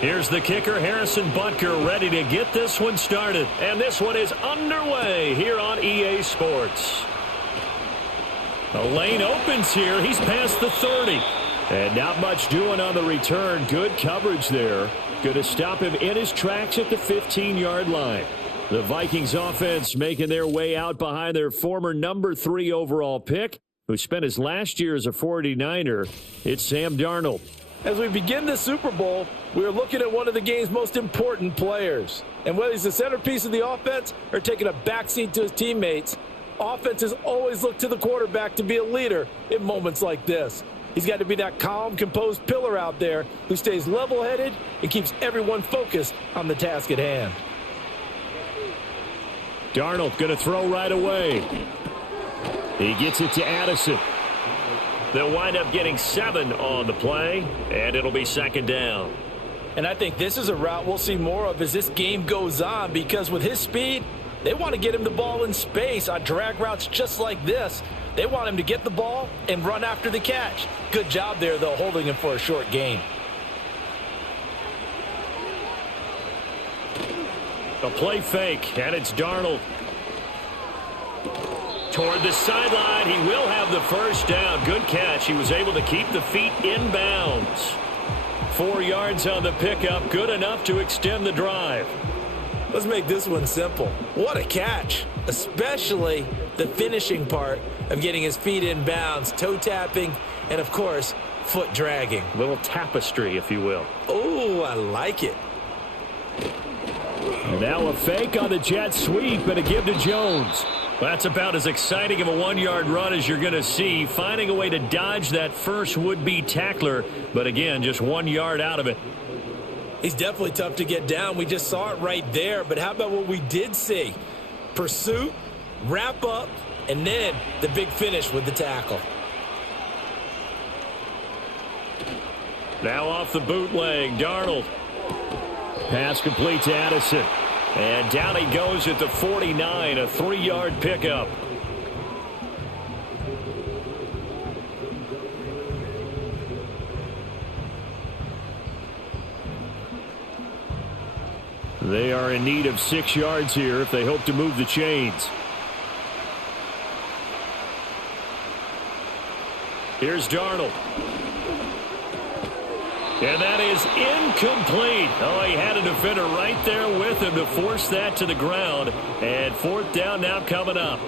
Here's the kicker, Harrison Butker, ready to get this one started. And this one is underway here on EA Sports. The lane opens here. He's past the 30. And not much doing on the return. Good coverage there. Going to stop him in his tracks at the 15-yard line. The Vikings offense making their way out behind their former number 3 overall pick, who spent his last year as a 49er. It's Sam Darnold. As we begin the Super Bowl, we are looking at one of the game's most important players. And whether he's the centerpiece of the offense or taking a backseat to his teammates, offenses always look to the quarterback to be a leader in moments like this. He's got to be that calm, composed pillar out there who stays level-headed and keeps everyone focused on the task at hand. Darnold going to throw right away. He gets it to Addison. They'll wind up getting 7 on the play, and it'll be second down. And I think this is a route we'll see more of as this game goes on, because with his speed, they want to get him the ball in space on drag routes just like this. They want him to get the ball and run after the catch. Good job there, though, holding him for a short gain. A play fake, and it's Darnold. Toward the sideline, he will have the first down. Good catch. He was able to keep the feet in bounds. 4 yards on the pickup, good enough to extend the drive. Let's make this one simple. What a catch, especially the finishing part of getting his feet in bounds, toe tapping, and, of course, foot dragging. A little tapestry, if you will. Oh, I like it. And now a fake on the jet sweep and a give to Jones. That's about as exciting of a 1-yard run as you're going to see, finding a way to dodge that first would-be tackler, but again, just 1 yard out of it. He's definitely tough to get down. We just saw it right there, but how about what we did see? Pursuit, wrap up, and then the big finish with the tackle. Now off the bootleg, Darnold. Pass complete to Addison. And down he goes at the 49, a 3-yard pickup. They are in need of 6 yards here if they hope to move the chains. Here's Darnold. And that is incomplete. Oh, he had a defender right there with him to force that to the ground. And 4th down now coming up.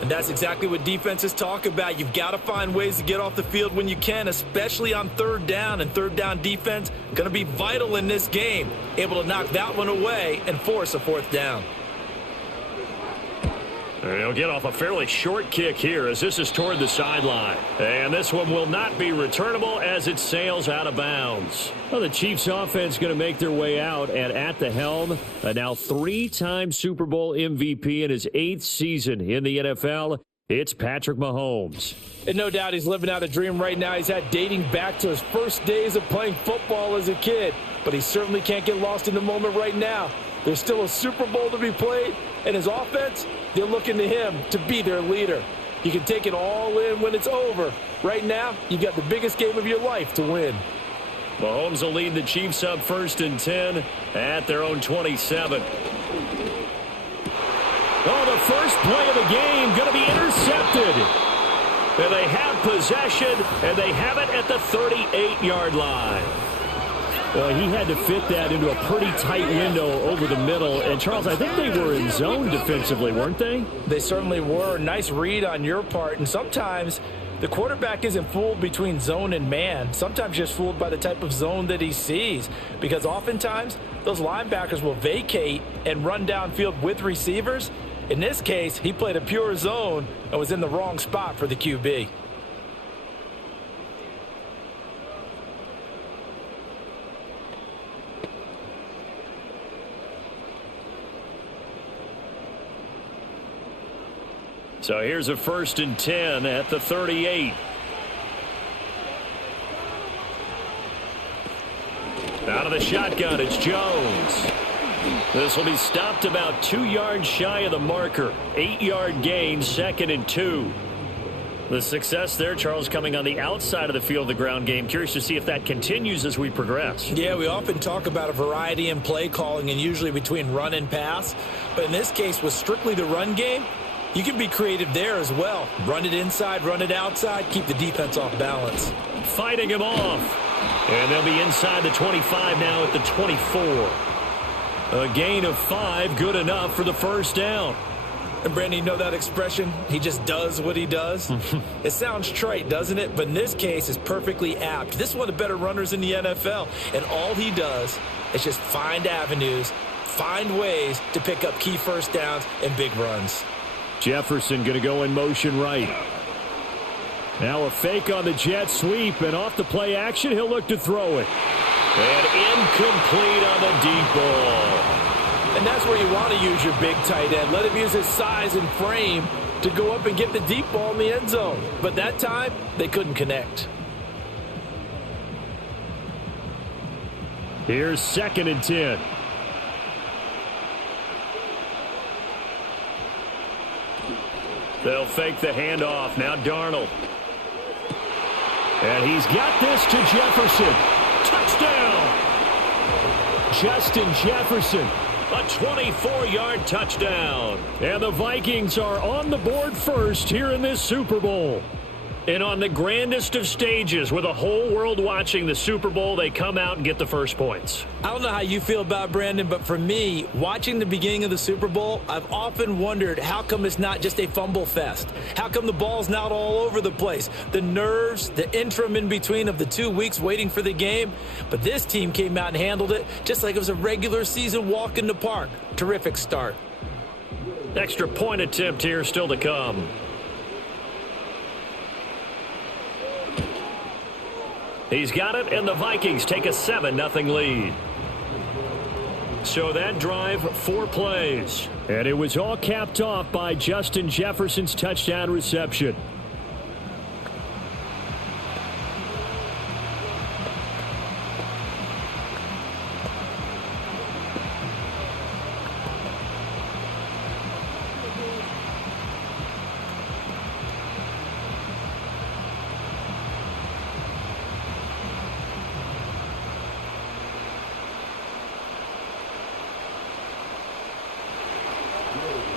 And that's exactly what defenses talk about. You've got to find ways to get off the field when you can, especially on 3rd down. And 3rd down defense going to be vital in this game. Able to knock that one away and force a 4th down. He'll get off a fairly short kick here as this is toward the sideline. And this one will not be returnable as it sails out of bounds. Well, the Chiefs offense going to make their way out, and at the helm, a now 3-time Super Bowl MVP in his 8th season in the NFL. It's Patrick Mahomes. And no doubt he's living out a dream right now. He's had dating back to his first days of playing football as a kid. But he certainly can't get lost in the moment right now. There's still a Super Bowl to be played, and his offense, they're looking to him to be their leader. You can take it all in when it's over. Right now, you got the biggest game of your life to win. Mahomes will lead the Chiefs up 1st and 10 at their own 27. Oh, the first play of the game going to be intercepted. And they have possession, and they have it at the 38-yard line. Well, he had to fit that into a pretty tight window over the middle. And, Charles, I think they were in zone defensively, weren't they? They certainly were. Nice read on your part. And sometimes the quarterback isn't fooled between zone and man. Sometimes just fooled by the type of zone that he sees. Because oftentimes those linebackers will vacate and run downfield with receivers. In this case, he played a pure zone and was in the wrong spot for the QB. So here's a 1st and 10 at the 38. Out of the shotgun, it's Jones. This will be stopped about 2 yards shy of the marker. 8-yard gain, 2nd and 2. The success there, Charles, coming on the outside of the field of the ground game. Curious to see if that continues as we progress. Yeah, we often talk about a variety in play calling and usually between run and pass. But in this case, with strictly the run game, you can be creative there as well. Run it inside, run it outside, keep the defense off balance. Fighting him off. And they'll be inside the 25 now at the 24. A gain of 5, good enough for the first down. And Brandon, you know that expression? He just does what he does? It sounds trite, doesn't it? But in this case, it's perfectly apt. This is one of the better runners in the NFL. And all he does is just find avenues, find ways to pick up key first downs and big runs. Jefferson going to go in motion right. Now a fake on the jet sweep, and off the play action, he'll look to throw it. And incomplete on the deep ball. And that's where you want to use your big tight end. Let him use his size and frame to go up and get the deep ball in the end zone. But that time, they couldn't connect. Here's 2nd and 10. They'll fake the handoff. Now Darnold. And he's got this to Jefferson. Touchdown! Justin Jefferson. A 24-yard touchdown. And the Vikings are on the board first here in this Super Bowl. And on the grandest of stages, with the whole world watching the Super Bowl, they come out and get the first points. I don't know how you feel about it, Brandon, but for me, watching the beginning of the Super Bowl, I've often wondered how come it's not just a fumble fest? How come the ball's not all over the place? The nerves, the interim in between of the 2 weeks waiting for the game. But this team came out and handled it just like it was a regular season walk in the park. Terrific start. Extra point attempt here still to come. He's got it, and the Vikings take a 7-0 lead. So that drive, 4 plays. And it was all capped off by Justin Jefferson's touchdown reception.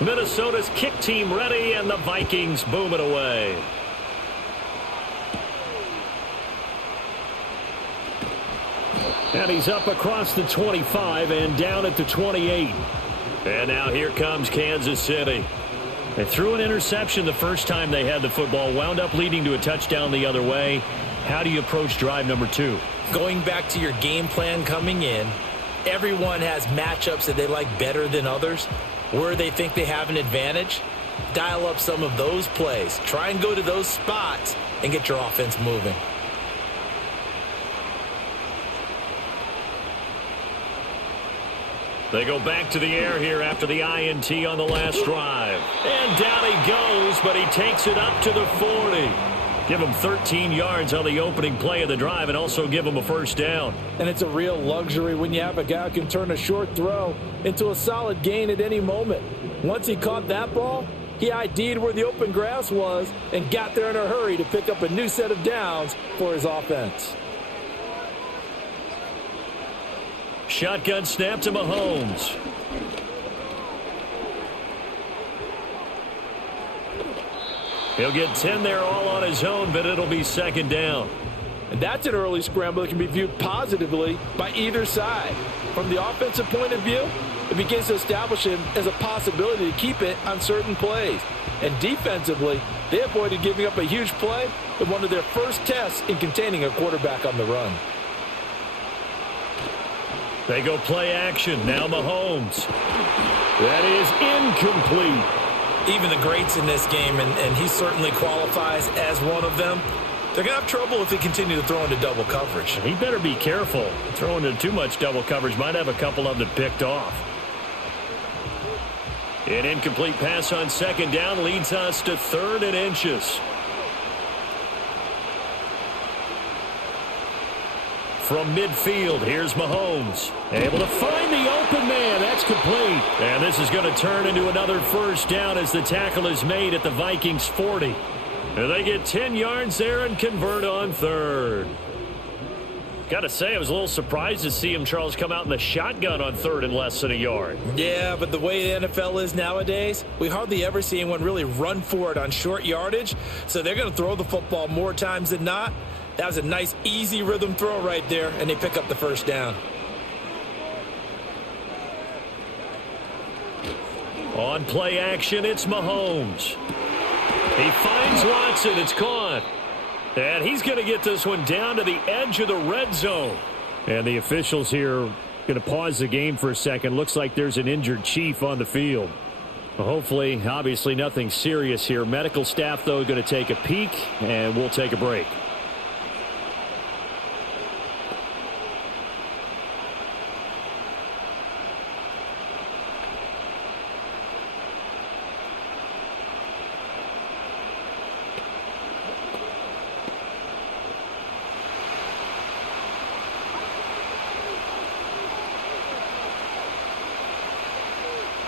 Minnesota's kick team ready, and the Vikings boom it away. And he's up across the 25 and down at the 28. And now here comes Kansas City. They threw an interception the first time they had the football, wound up leading to a touchdown the other way. How do you approach drive number 2? Going back to your game plan coming in, everyone has matchups that they like better than others. Where they think they have an advantage, dial up some of those plays. Try and go to those spots and get your offense moving. They go back to the air here after the INT on the last drive. And down he goes, but he takes it up to the 40. Give him 13 yards on the opening play of the drive and also give him a first down. And it's a real luxury when you have a guy who can turn a short throw into a solid gain at any moment. Once he caught that ball, he ID'd where the open grass was and got there in a hurry to pick up a new set of downs for his offense. Shotgun snap to Mahomes. He'll get 10 there all on his own, but it'll be 2nd down. And that's an early scramble that can be viewed positively by either side. From the offensive point of view, it begins to establish him as a possibility to keep it on certain plays. And defensively, they avoided giving up a huge play in one of their first tests in containing a quarterback on the run. They go play action. Now Mahomes. That is incomplete. Even the greats in this game, and he certainly qualifies as one of them, they're going to have trouble if they continue to throw into double coverage. He better be careful. Throwing into too much double coverage might have a couple of them picked off. An incomplete pass on 2nd down leads us to 3rd and inches. From midfield, here's Mahomes. Able to find the open man. That's complete. And this is going to turn into another first down as the tackle is made at the Vikings 40. And they get 10 yards there and convert on third. Got to say, I was a little surprised to see him, Charles, come out in the shotgun on third and less than a yard. Yeah, but the way the NFL is nowadays, we hardly ever see anyone really run for it on short yardage. So they're going to throw the football more times than not. That was a nice, easy rhythm throw right there, and they pick up the first down. On play action, it's Mahomes. He finds Watson. It's caught. And he's going to get this one down to the edge of the red zone. And the officials here going to pause the game for a second. Looks like there's an injured Chief on the field. Well, hopefully, obviously nothing serious here. Medical staff, though, going to take a peek, and we'll take a break.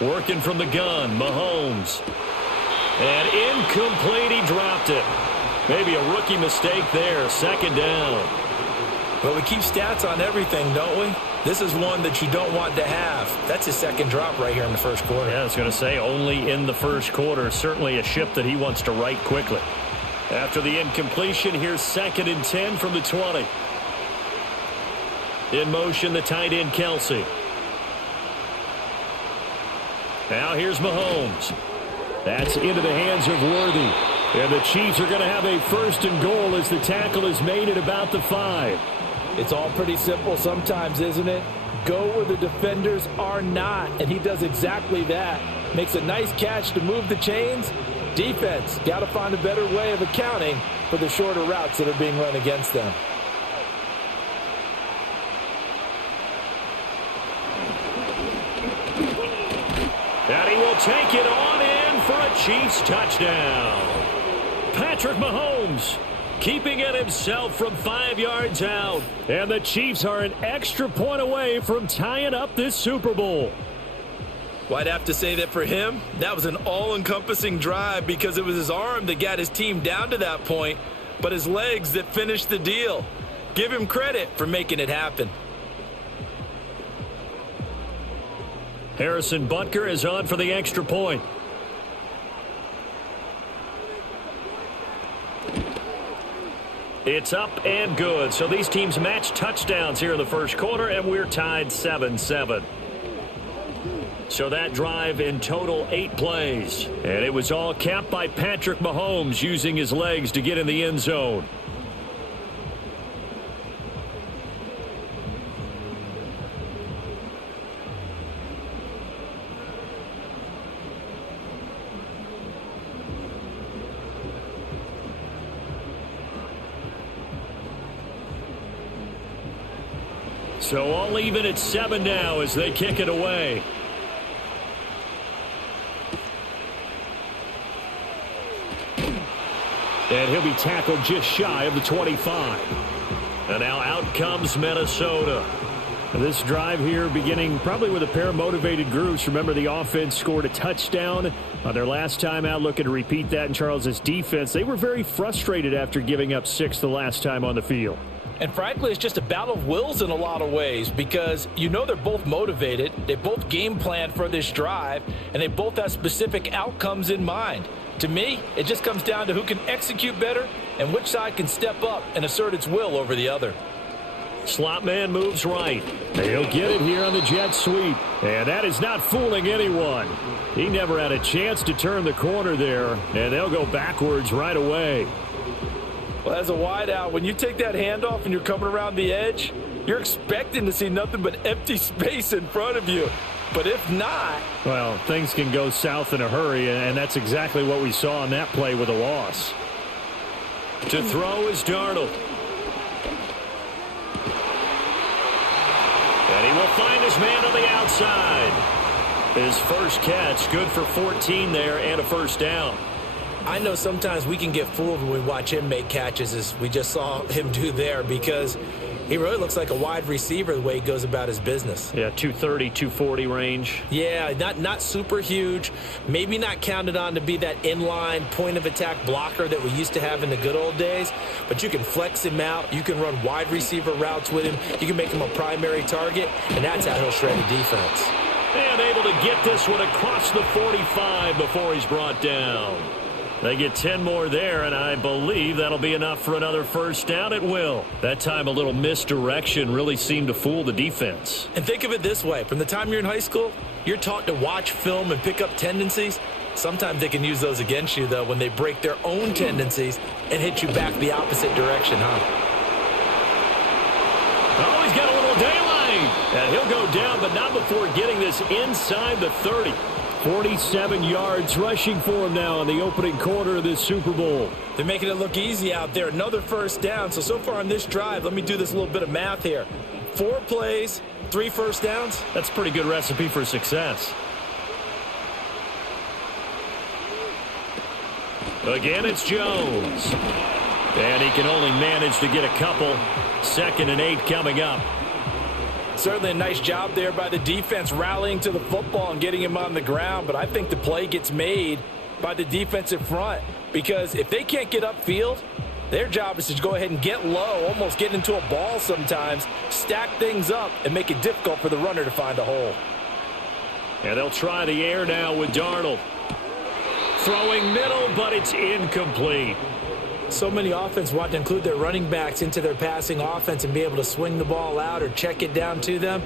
Working from the gun, Mahomes. And incomplete, he dropped it. Maybe a rookie mistake there, second down. Well, we keep stats on everything, don't we? This is one that you don't want to have. That's his second drop right here in the first quarter. Yeah, I was going to say only in the first quarter. Certainly a ship that he wants to right quickly. After the incompletion, here's 2nd and 10 from the 20. In motion, the tight end, Kelsey. Now here's Mahomes. That's into the hands of Worthy. And the Chiefs are going to have a 1st and goal as the tackle is made at about the 5. It's all pretty simple sometimes, isn't it? Go where the defenders are not, and he does exactly that. Makes a nice catch to move the chains. Defense, got to find a better way of accounting for the shorter routes that are being run against them. And he will take it on in for a Chiefs touchdown. Patrick Mahomes keeping it himself from 5 yards out. And the Chiefs are an extra point away from tying up this Super Bowl. Well, I'd have to say that for him, that was an all-encompassing drive because it was his arm that got his team down to that point, but his legs that finished the deal. Give him credit for making it happen. Harrison Butker is on for the extra point. It's up and good. So these teams match touchdowns here in the first quarter, and we're tied 7-7. So that drive in total 8 plays. And it was all capped by Patrick Mahomes using his legs to get in the end zone. So all even at 7 now as they kick it away. And he'll be tackled just shy of the 25. And now out comes Minnesota. This drive here beginning probably with a pair of motivated groups. Remember, the offense scored a touchdown on their last time out, looking to repeat that in Charles's defense. They were very frustrated after giving up 6 the last time on the field. And frankly, it's just a battle of wills in a lot of ways because you know they're both motivated. They both game planned for this drive, and they both have specific outcomes in mind. To me, it just comes down to who can execute better and which side can step up and assert its will over the other. Slot man moves right. He'll get it here on the jet sweep. And that is not fooling anyone. He never had a chance to turn the corner there, and they'll go backwards right away. Well, as a wideout, when you take that handoff and you're coming around the edge, you're expecting to see nothing but empty space in front of you. But if not... well, things can go south in a hurry, and that's exactly what we saw on that play with a loss. To throw is Darnold. And he will find his man on the outside. His first catch, good for 14 there and a first down. I know sometimes we can get fooled when we watch him make catches as we just saw him do there because He really looks like a wide receiver the way he goes about his business. Yeah, 230, 240 range. Yeah, not super huge. Maybe not counted on to be that inline point-of-attack blocker that we used to have in the good old days. But you can flex him out. You can run wide receiver routes with him. You can make him a primary target, and that's how he'll shred the defense. And able to get this one across the 45 before he's brought down. They get 10 more there, and I believe that'll be enough for another first down. It will. That time a little misdirection really seemed to fool the defense. And think of it this way. From the time you're in high school, you're taught to watch film and pick up tendencies. Sometimes they can use those against you, though, when they break their own tendencies and hit you back the opposite direction, huh? Oh, he's got a little daylight. And he'll go down, but not before getting this inside the 30. 47 yards rushing for him now in the opening quarter of this Super Bowl. They're making it look easy out there. Another first down. So far on this drive, let me do this little bit of math here. 4 plays, 3 first downs. That's a pretty good recipe for success. Again, it's Jones. And he can only manage to get a couple. 2nd and 8 coming up. Certainly a nice job there by the defense rallying to the football and getting him on the ground. But I think the play gets made by the defensive front. Because if they can't get upfield, their job is to go ahead and get low, almost get into a ball sometimes, stack things up, and make it difficult for the runner to find a hole. And they'll try the air now with Darnold. Throwing middle, but it's incomplete. So many offense want to include their running backs into their passing offense and be able to swing the ball out or check it down to them.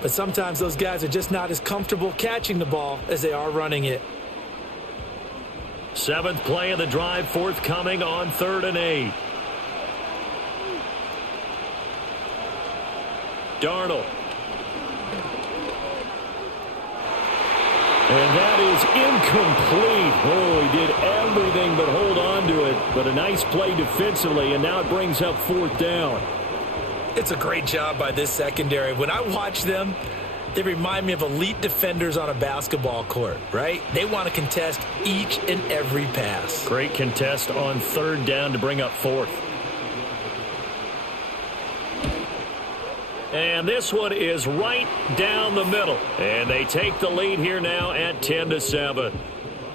But sometimes those guys are just not as comfortable catching the ball as they are running it. 7th play of the drive, forthcoming on 3rd and 8. Darnold. And that is incomplete. Oh, he did everything but hold on to it. But a nice play defensively, and now it brings up 4th down. It's a great job by this secondary. When I watch them, they remind me of elite defenders on a basketball court, right? They want to contest each and every pass. Great contest on 3rd down to bring up 4th. And this one is right down the middle. And they take the lead here now at 10-7.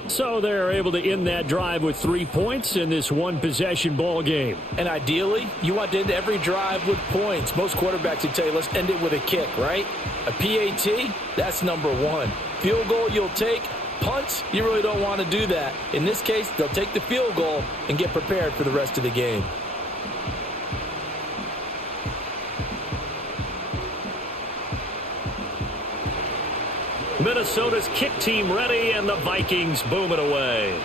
So they're able to end that drive with 3 points in this one-possession ball game. And ideally, you want to end every drive with points. Most quarterbacks would tell you, let's end it with a kick, right? A PAT, that's number 1. Field goal you'll take. Punts, you really don't want to do that. In this case, they'll take the field goal and get prepared for the rest of the game. Minnesota's kick team ready, and the Vikings boom it away.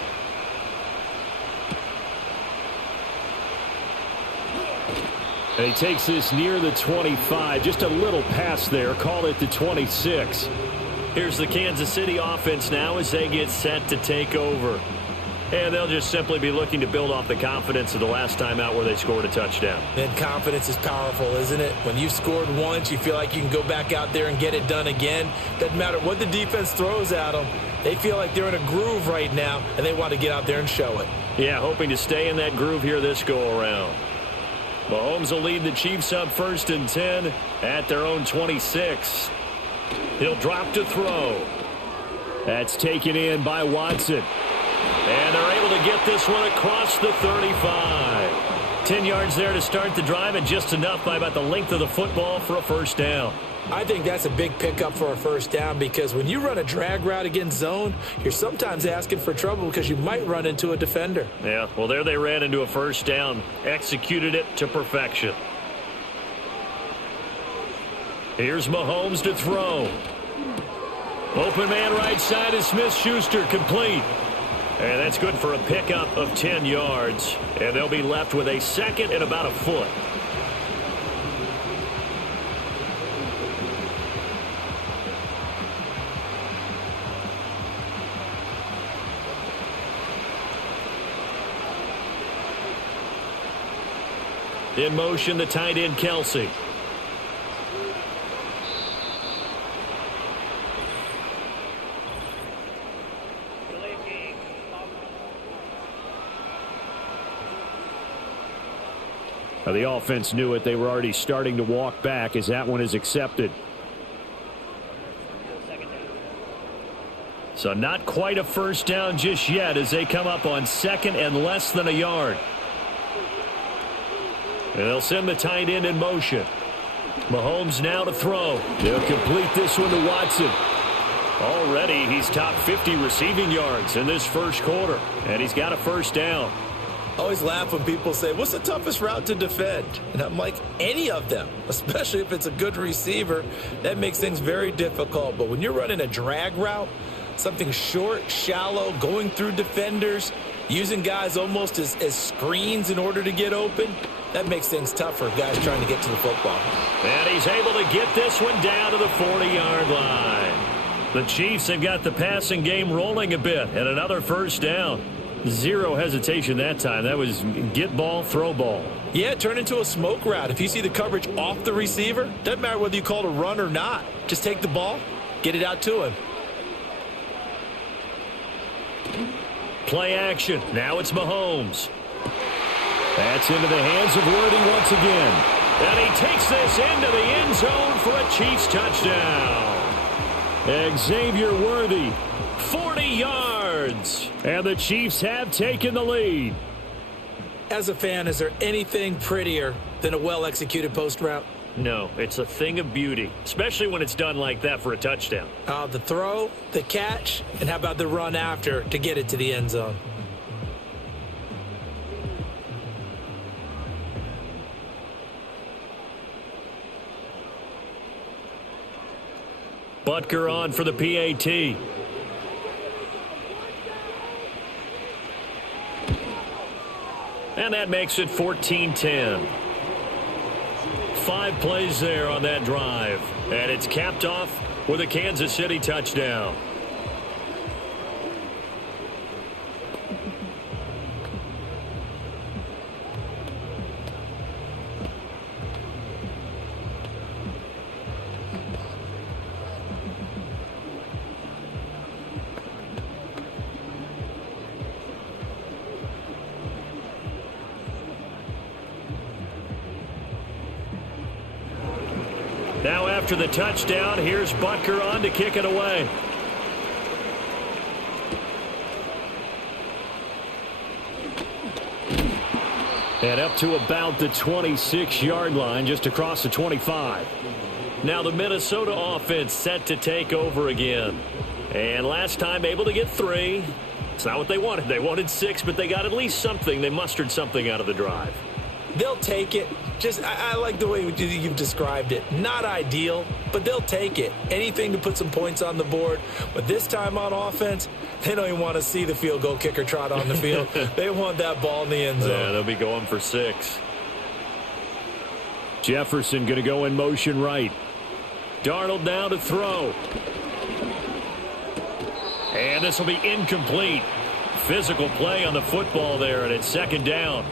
And he takes this near the 25. Just a little pass there. Call it the 26. Here's the Kansas City offense now as they get set to take over. And they'll just simply be looking to build off the confidence of the last time out where they scored a touchdown. And confidence is powerful, isn't it? When you've scored once, you feel like you can go back out there and get it done again. Doesn't matter what the defense throws at them. They feel like they're in a groove right now, and they want to get out there and show it. Yeah, hoping to stay in that groove here this go-around. Mahomes will lead the Chiefs up 1st and 10 at their own 26. He'll drop to throw. That's taken in by Watson. And they're able to get this one across the 35. 10 yards there to start the drive, and just enough by about the length of the football for a first down. I think that's a big pickup for a first down, because when you run a drag route against zone, you're sometimes asking for trouble because you might run into a defender. Yeah, well, there they ran into a first down, executed it to perfection. Here's Mahomes to throw. Open man right side is Smith-Schuster, complete. And that's good for a pickup of 10 yards. And they'll be left with a 2nd and about a foot. In motion, the tight end, Kelsey. The offense knew it. They were already starting to walk back as that one is accepted. So not quite a first down just yet as they come up on second and less than a yard. And they'll send the tight end in motion. Mahomes now to throw. They'll complete this one to Watson. Already he's top 50 receiving yards in this first quarter. And he's got a first down. I always laugh when people say, what's the toughest route to defend? And I'm like, any of them, especially if it's a good receiver. That makes things very difficult. But when you're running a drag route, something short, shallow, going through defenders, using guys almost as screens in order to get open, that makes things tough for guys trying to get to the football. And he's able to get this one down to the 40-yard line. The Chiefs have got the passing game rolling a bit, and another first down. Zero hesitation that time. That was get ball, throw ball. Yeah, turn into a smoke route. If you see the coverage off the receiver, doesn't matter whether you call it a run or not. Just take the ball, get it out to him. Play action. Now it's Mahomes. That's into the hands of Worthy once again. And he takes this into the end zone for a Chiefs touchdown. Xavier Worthy, 40 yards. And the Chiefs have taken the lead. As a fan, is there anything prettier than a well-executed post route? No, it's a thing of beauty, especially when it's done like that for a touchdown. The throw, the catch, and how about the run after to get it to the end zone? Butker on for the PAT. And that makes it 14-10. 5 plays there on that drive. And it's capped off with a Kansas City touchdown. Now after the touchdown, here's Butker on to kick it away. And up to about the 26-yard line, just across the 25. Now the Minnesota offense set to take over again. And last time able to get 3. It's not what they wanted. They wanted 6, but they got at least something. They mustered something out of the drive. They'll take it. I like the way you've described it. Not ideal, but they'll take it. Anything to put some points on the board. But this time on offense, they don't even want to see the field goal kicker trot on the field. They want that ball in the end zone. Yeah, they'll be going for 6. Jefferson going to go in motion right. Darnold now to throw. And this will be incomplete. Physical play on the football there, and it's second down.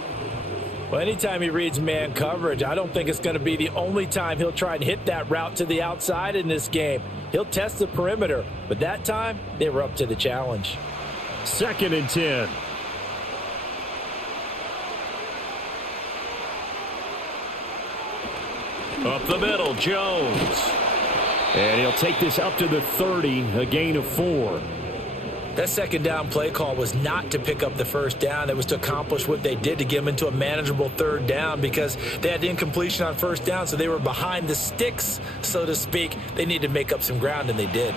Well, anytime he reads man coverage, I don't think it's going to be the only time he'll try and hit that route to the outside in this game. He'll test the perimeter, but that time they were up to the challenge. 2nd and 10. Up the middle, Jones. And he'll take this up to the 30, a gain of 4. That second down play call was not to pick up the first down. It was to accomplish what they did to get them into a manageable third down because they had incompletion on first down, so they were behind the sticks, so to speak. They needed to make up some ground, and they did.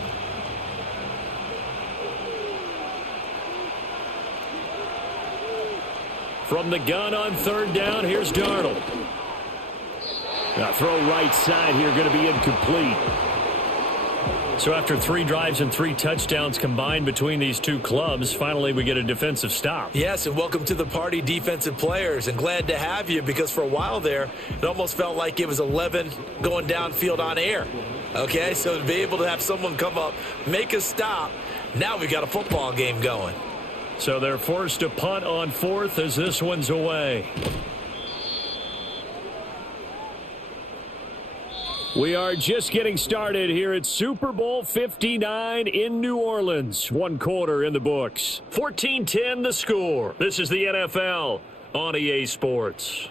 From the gun on third down, here's Darnold. Now throw right side here, going to be incomplete. So after 3 drives and 3 touchdowns combined between these two clubs, finally we get a defensive stop. Yes, and welcome to the party, defensive players, and glad to have you because for a while there, it almost felt like it was 11 going downfield on air. Okay, so to be able to have someone come up, make a stop, now we got a football game going. So they're forced to punt on 4th as this one's away. We are just getting started here at Super Bowl 59 in New Orleans. 1 quarter in the books. 14-10 the score. This is the NFL on EA Sports.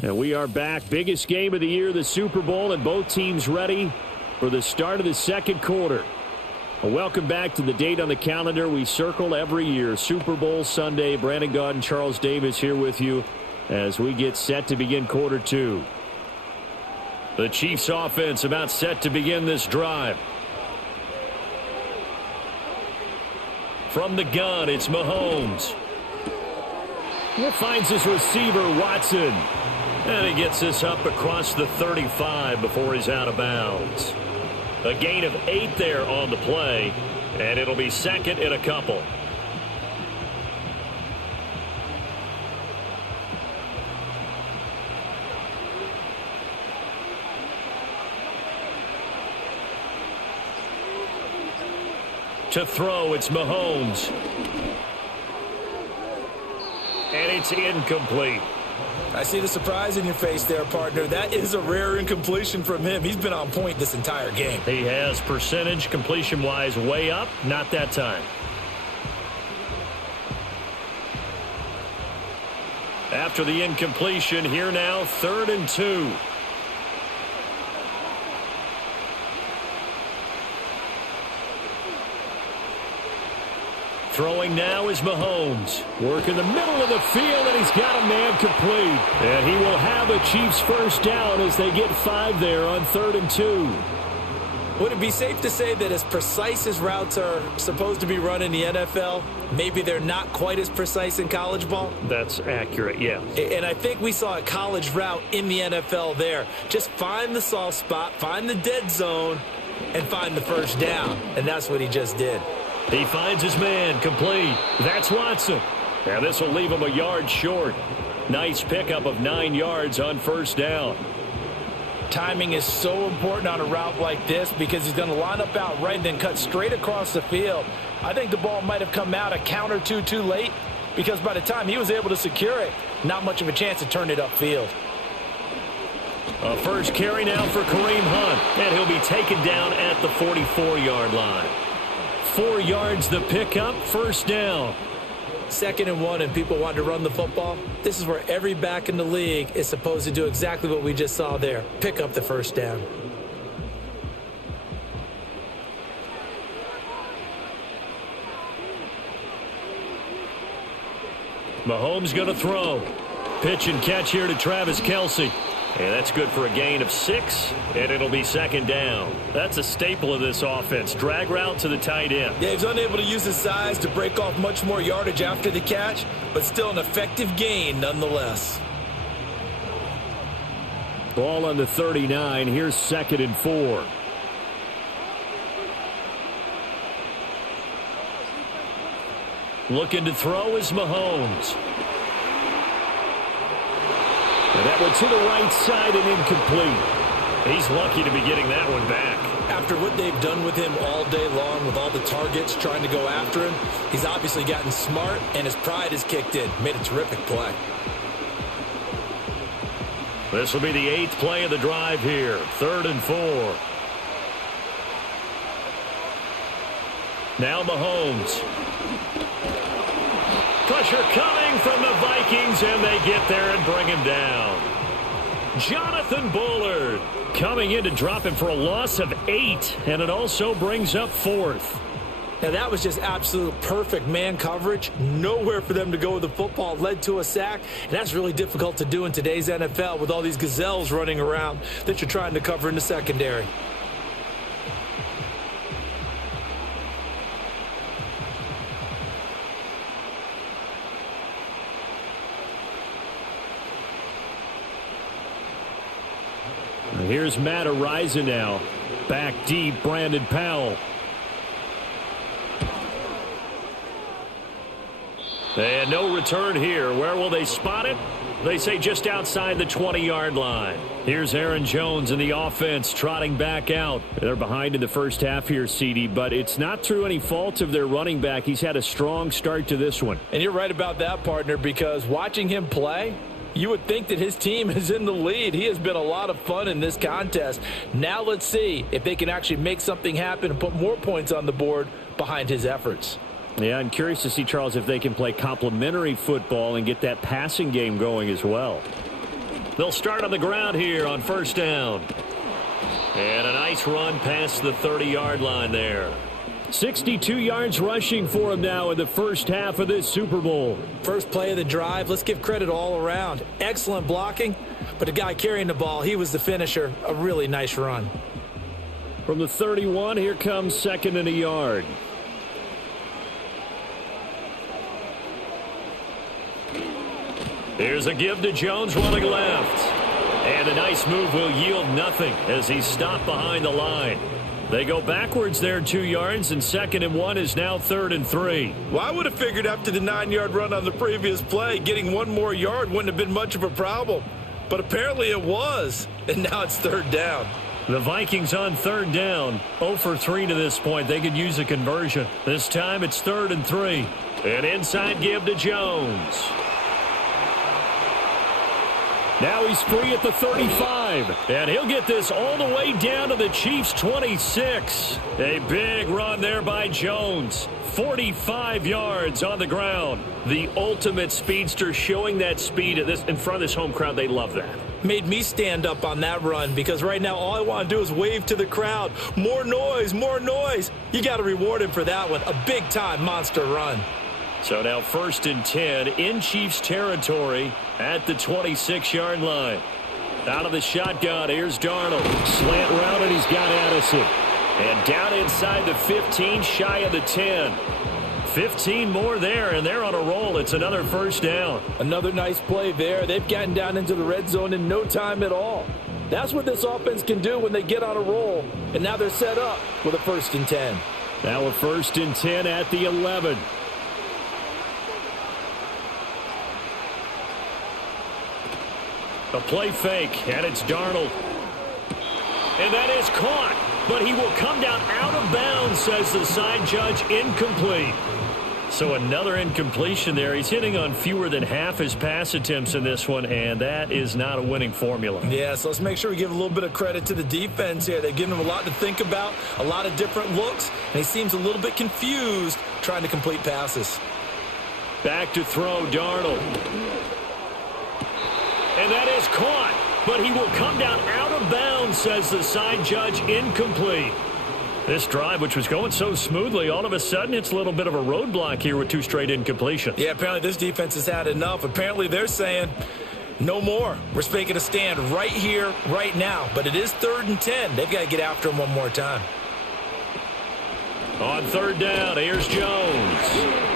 And we are back. Biggest game of the year, the Super Bowl, and both teams ready for the start of the second quarter. Well, welcome back to the date on the calendar we circle every year, Super Bowl Sunday. Brandon Gaud and Charles Davis here with you as we get set to begin quarter two. The Chiefs offense about set to begin this drive. From the gun, it's Mahomes. He finds his receiver, Watson. And he gets this up across the 35 before he's out of bounds. A gain of 8 there on the play, and it'll be second and a couple. To throw, it's Mahomes. And it's incomplete. I see the surprise in your face there, partner. That is a rare incompletion from him. He's been on point this entire game. He has percentage completion-wise way up. Not that time. After the incompletion, here now, 3rd and 2. Throwing now is Mahomes. Work in the middle of the field, and he's got a man complete. And he will have a Chiefs first down as they get 5 there on 3rd and 2. Would it be safe to say that as precise as routes are supposed to be run in the NFL, maybe they're not quite as precise in college ball? That's accurate, yeah. And I think we saw a college route in the NFL there. Just find the soft spot, find the dead zone, and find the first down. And that's what he just did. He finds his man, complete. That's Watson. Now this will leave him a yard short. Nice pickup of 9 yards on first down. Timing is so important on a route like this because he's going to line up out right and then cut straight across the field. I think the ball might have come out a count or two too late because by the time he was able to secure it, not much of a chance to turn it upfield. A first carry now for Kareem Hunt, and he'll be taken down at the 44-yard line. 4 yards the pickup, first down. 2nd and 1 and people want to run the football. This is where every back in the league is supposed to do exactly what we just saw there. Pick up the first down. Mahomes going to throw. Pitch and catch here to Travis Kelce. And that's good for a gain of 6, and it'll be 2nd down. That's a staple of this offense. Drag route to the tight end. Yeah, he's unable to use his size to break off much more yardage after the catch, but still an effective gain nonetheless. Ball on the 39. Here's 2nd and 4. Looking to throw is Mahomes. And that one to the right side and incomplete. He's lucky to be getting that one back. After what they've done with him all day long with all the targets trying to go after him, he's obviously gotten smart and his pride has kicked in. Made a terrific play. This will be the 8th play of the drive here. 3rd and 4. Now Mahomes. Pressure coming from the Vikings, and they get there and bring him down. Jonathan Bullard coming in to drop him for a loss of 8, and it also brings up 4th. Now that was just absolute perfect man coverage. Nowhere for them to go with the football. Led to a sack, and that's really difficult to do in today's NFL with all these gazelles running around that you're trying to cover in the secondary. Here's Matt Ariza now. Back deep, Brandon Powell. And no return here. Where will they spot it? They say just outside the 20-yard line. Here's Aaron Jones and the offense trotting back out. They're behind in the first half here, CD, but it's not through any fault of their running back. He's had a strong start to this one. And you're right about that, partner, because watching him play, you would think that his team is in the lead. He has been a lot of fun in this contest. Now let's see if they can actually make something happen and put more points on the board behind his efforts. Yeah, I'm curious to see, Charles, if they can play complementary football and get that passing game going as well. They'll start on the ground here on first down. And a nice run past the 30-yard line there. 62 yards rushing for him now in the first half of this Super Bowl. First play of the drive, let's give credit all around. Excellent blocking, but the guy carrying the ball, he was the finisher. A really nice run. From the 31, here comes second and a yard. Here's a give to Jones running left. And a nice move will yield nothing as he's stopped behind the line. They go backwards there 2 yards, and second and 1 is now 3rd and 3. Well, I would have figured after the 9-yard run on the previous play, getting 1 more yard wouldn't have been much of a problem. But apparently it was, and now it's 3rd down. The Vikings on 3rd down, 0 for 3 to this point. They could use a conversion. This time it's 3rd and 3. An inside give to Jones. Now he's free at the 35, and he'll get this all the way down to the Chiefs' 26. A big run there by Jones. 45 yards on the ground. The ultimate speedster, showing that speed in front of this home crowd. They love that. Made me stand up on that run because right now all I want to do is wave to the crowd. More noise, more noise. You got to reward him for that one. A big-time monster run. So now 1st and 10 in Chiefs territory at the 26-yard line. Out of the shotgun, here's Darnold. Slant route, and he's got Addison. And down inside the 15, shy of the 10. 15 more there, and they're on a roll. It's another first down. Another nice play there. They've gotten down into the red zone in no time at all. That's what this offense can do when they get on a roll. And now they're set up with a 1st and 10. Now a 1st and 10 at the 11. A play fake, and it's Darnold. And that is caught, but he will come down out of bounds, says the side judge. Incomplete. So another incompletion there. He's hitting on fewer than half his pass attempts in this one, and that is not a winning formula. Yeah, so let's make sure we give a little bit of credit to the defense here. They've given him a lot to think about, a lot of different looks, and he seems a little bit confused trying to complete passes. Back to throw, Darnold. And that is caught, but he will come down out of bounds, says the side judge. Incomplete. This drive, which was going so smoothly, all of a sudden it's a little bit of a roadblock here with 2 straight incompletions. Yeah, apparently this defense has had enough. Apparently they're saying no more. We're making a stand right here, right now. But it is 3rd and 10. They've got to get after him one more time. On 3rd down, here's Jones.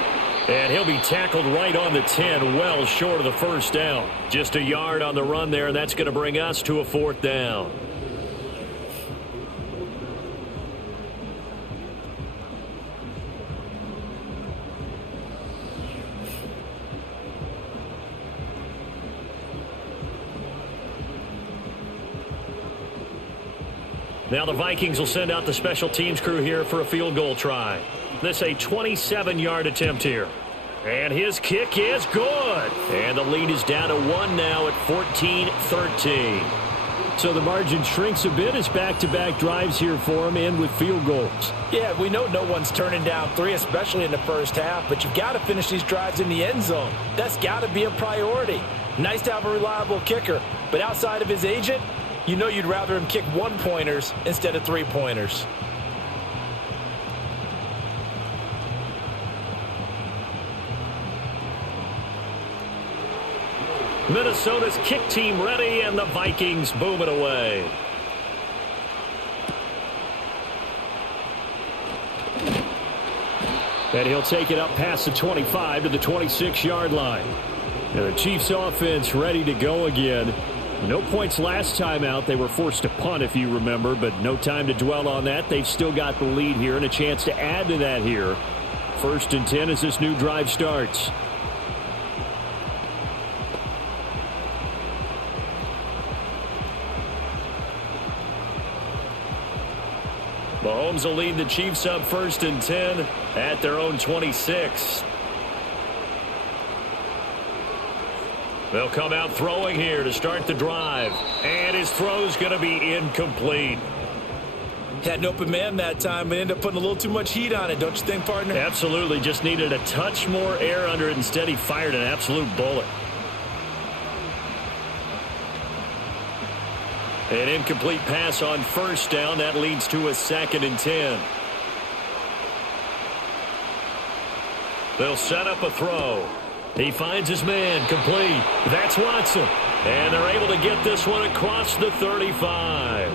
And he'll be tackled right on the 10, well short of the first down. Just a yard on the run there, and that's going to bring us to a 4th down. Now the Vikings will send out the special teams crew here for a field goal try. This a 27-yard attempt here. And his kick is good. And the lead is down to 1 now at 14-13. So the margin shrinks a bit as back-to-back drives here for him, and with field goals. Yeah, we know no one's turning down 3, especially in the first half, but you've got to finish these drives in the end zone. That's got to be a priority. Nice to have a reliable kicker, but outside of his agent, you know you'd rather him kick 1-pointers instead of 3-pointers. Minnesota's kick team ready, and the Vikings boom it away. And he'll take it up past the 25 to the 26-yard line. And the Chiefs offense ready to go again. No points last time out. They were forced to punt, if you remember, but no time to dwell on that. They've still got the lead here and a chance to add to that here. 1st and 10 as this new drive starts. Mahomes will lead the Chiefs up 1st and 10 at their own 26. They'll come out throwing here to start the drive. And his throw's going to be incomplete. Had an open man that time, but ended up putting a little too much heat on it, don't you think, partner? Absolutely. Just needed a touch more air under it. Instead, he fired an absolute bullet. An incomplete pass on first down. That leads to a 2nd and 10. They'll set up a throw. He finds his man, complete. That's Watson. And they're able to get this one across the 35.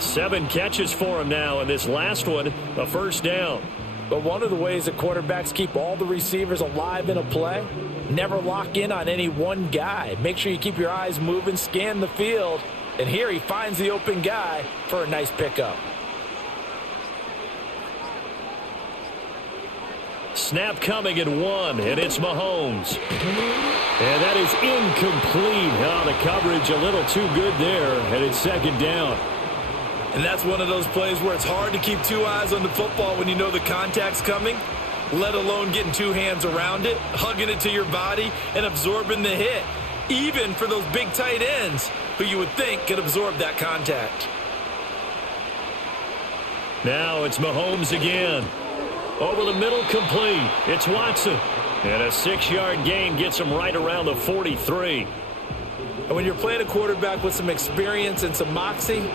7 catches for him now, and this last one, a first down. But one of the ways that quarterbacks keep all the receivers alive in a play, never lock in on any one guy. Make sure you keep your eyes moving, scan the field. And here he finds the open guy for a nice pickup. Snap coming at 1, and it's Mahomes. And that is incomplete. Oh, the coverage a little too good there, and it's 2nd down. And that's one of those plays where it's hard to keep 2 eyes on the football when you know the contact's coming, let alone getting 2 hands around it, hugging it to your body, and absorbing the hit, even for those big tight ends who you would think could absorb that contact. Now it's Mahomes again. Over the middle, complete. It's Watson. And a 6-yard gain gets him right around the 43. And when you're playing a quarterback with some experience and some moxie,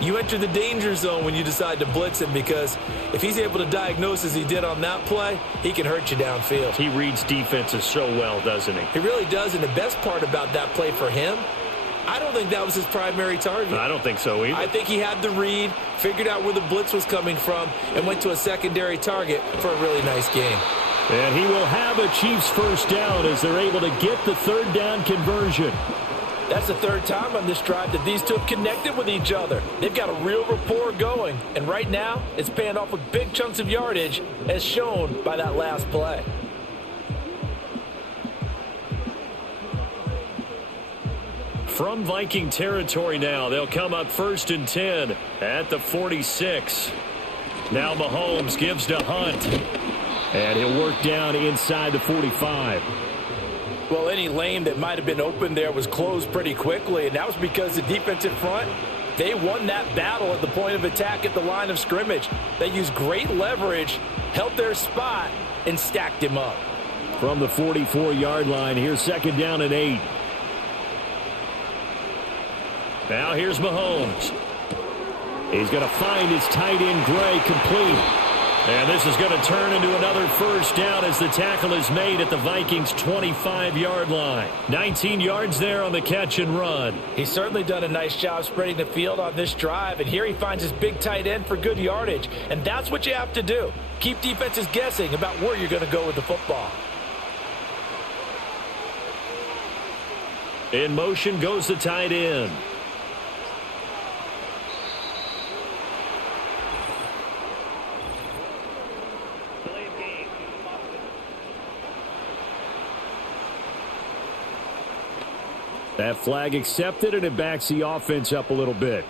you enter the danger zone when you decide to blitz him, because if he's able to diagnose as he did on that play, he can hurt you downfield. He reads defenses so well, doesn't he? He really does, and the best part about that play for him, I don't think that was his primary target. I don't think so either. I think he had the read, figured out where the blitz was coming from, and went to a secondary target for a really nice game. And he will have a Chiefs first down as they're able to get the 3rd down conversion. That's the 3rd time on this drive that these two have connected with each other. They've got a real rapport going, and right now it's paying off with big chunks of yardage, as shown by that last play. From Viking territory now, they'll come up 1st and 10 at the 46. Now Mahomes gives to Hunt, and he'll work down inside the 45. Well, any lane that might have been open there was closed pretty quickly, and that was because the defensive front, they won that battle at the point of attack at the line of scrimmage. They used great leverage, held their spot, and stacked him up. From the 44-yard line, here's 2nd down and 8. Now here's Mahomes. He's going to find his tight end, Gray, complete. And this is going to turn into another first down as the tackle is made at the Vikings' 25-yard line. 19 yards there on the catch and run. He's certainly done a nice job spreading the field on this drive, and here he finds his big tight end for good yardage. And that's what you have to do. Keep defenses guessing about where you're going to go with the football. In motion goes the tight end. That flag accepted, and it backs the offense up a little bit.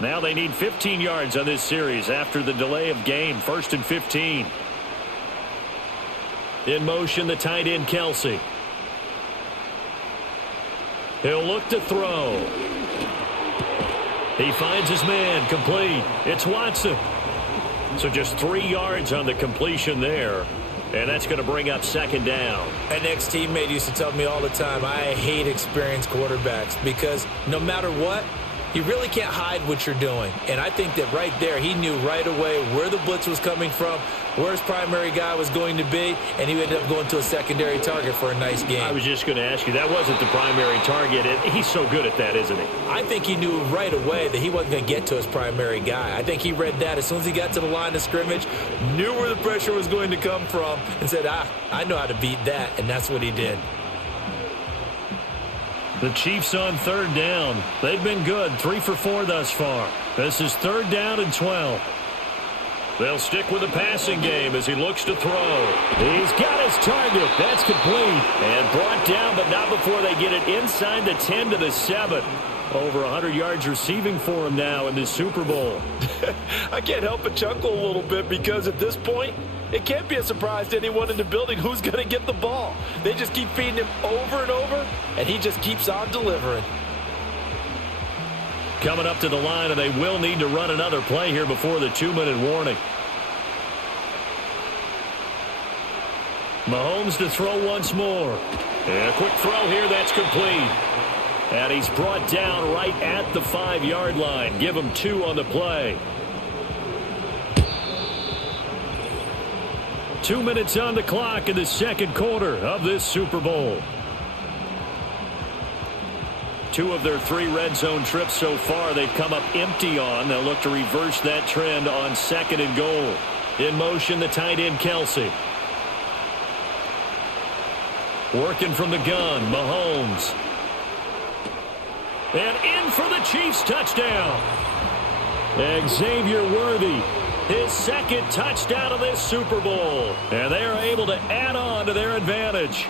Now they need 15 yards on this series after the delay of game. 1st and 15. In motion, the tight end, Kelsey. He'll look to throw. He finds his man, complete. It's Watson. So just 3 yards on the completion there. And that's going to bring up 2nd down. An ex-teammate used to tell me all the time, I hate experienced quarterbacks, because no matter what, you really can't hide what you're doing. And I think that right there, he knew right away where the blitz was coming from, where his primary guy was going to be, and he ended up going to a secondary target for a nice game. I was just going to ask you, that wasn't the primary target. He's so good at that, isn't he? I think he knew right away that he wasn't going to get to his primary guy. I think he read that as soon as he got to the line of scrimmage, knew where the pressure was going to come from, and said, I know how to beat that, and that's what he did. The Chiefs on 3rd down. They've been good, 3 for 4 thus far. This is 3rd down and 12. They'll stick with the passing game as he looks to throw. He's got his target. That's complete. And brought down, but not before they get it inside the 10 to the 7. Over 100 yards receiving for him now in this Super Bowl. I can't help but chuckle a little bit, because at this point, it can't be a surprise to anyone in the building who's going to get the ball. They just keep feeding him over and over, and he just keeps on delivering. Coming up to the line, and they will need to run another play here before the 2-minute warning. Mahomes to throw once more. And a quick throw here, that's complete. And he's brought down right at the 5-yard line. Give him 2 on the play. 2 minutes on the clock in the second quarter of this Super Bowl. 2 of their 3 red zone trips so far they've come up empty on. They'll look to reverse that trend on 2nd and goal. In motion, the tight end, Kelsey. Working from the gun, Mahomes. And in for the Chiefs touchdown. Xavier Worthy, his 2nd touchdown of this Super Bowl. And they are able to add on to their advantage.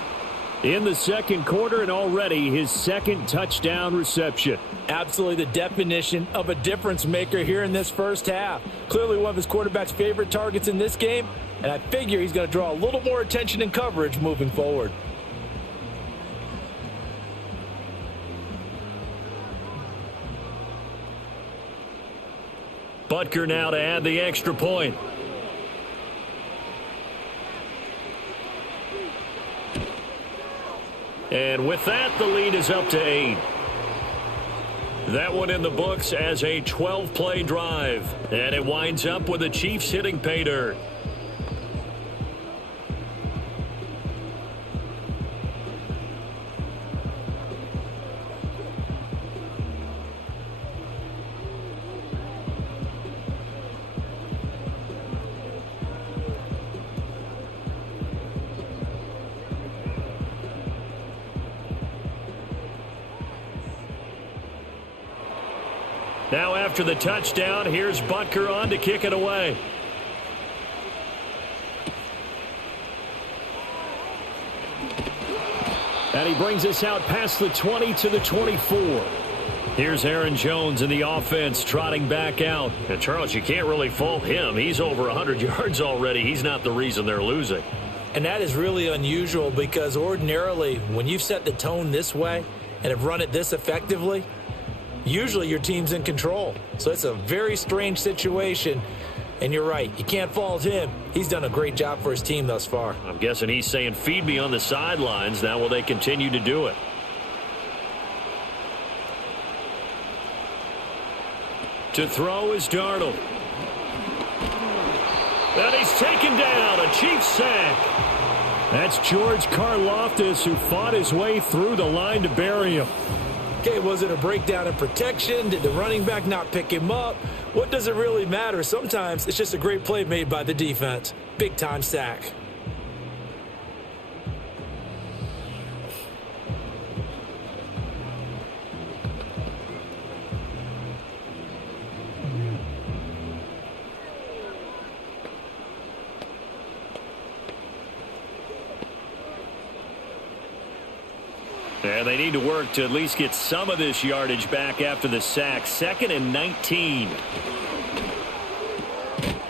In the second quarter and already his 2nd touchdown reception. Absolutely the definition of a difference maker here in this first half. Clearly one of his quarterback's favorite targets in this game. And I figure he's going to draw a little more attention and coverage moving forward. Butker now to add the extra point. And with that, the lead is up to 8. That one in the books as a 12-play drive. And it winds up with the Chiefs hitting pay dirt. Now after the touchdown, here's Butker on to kick it away. And he brings us out past the 20 to the 24. Here's Aaron Jones in the offense trotting back out. And Charles, you can't really fault him. He's over 100 yards already. He's not the reason they're losing. And that is really unusual because ordinarily when you've set the tone this way and have run it this effectively, usually your team's in control. So it's a very strange situation. And you're right, you can't fault him. He's done a great job for his team thus far. I'm guessing he's saying, feed me on the sidelines. Now will they continue to do it? To throw is Darnold. And he's taken down, a Chiefs sack. That's George Karlaftis who fought his way through the line to bury him. Okay, was it a breakdown in protection? Did the running back not pick him up? What does it really matter? Sometimes it's just a great play made by the defense. Big-time sack. And they need to work to at least get some of this yardage back after the sack. 2nd and 19.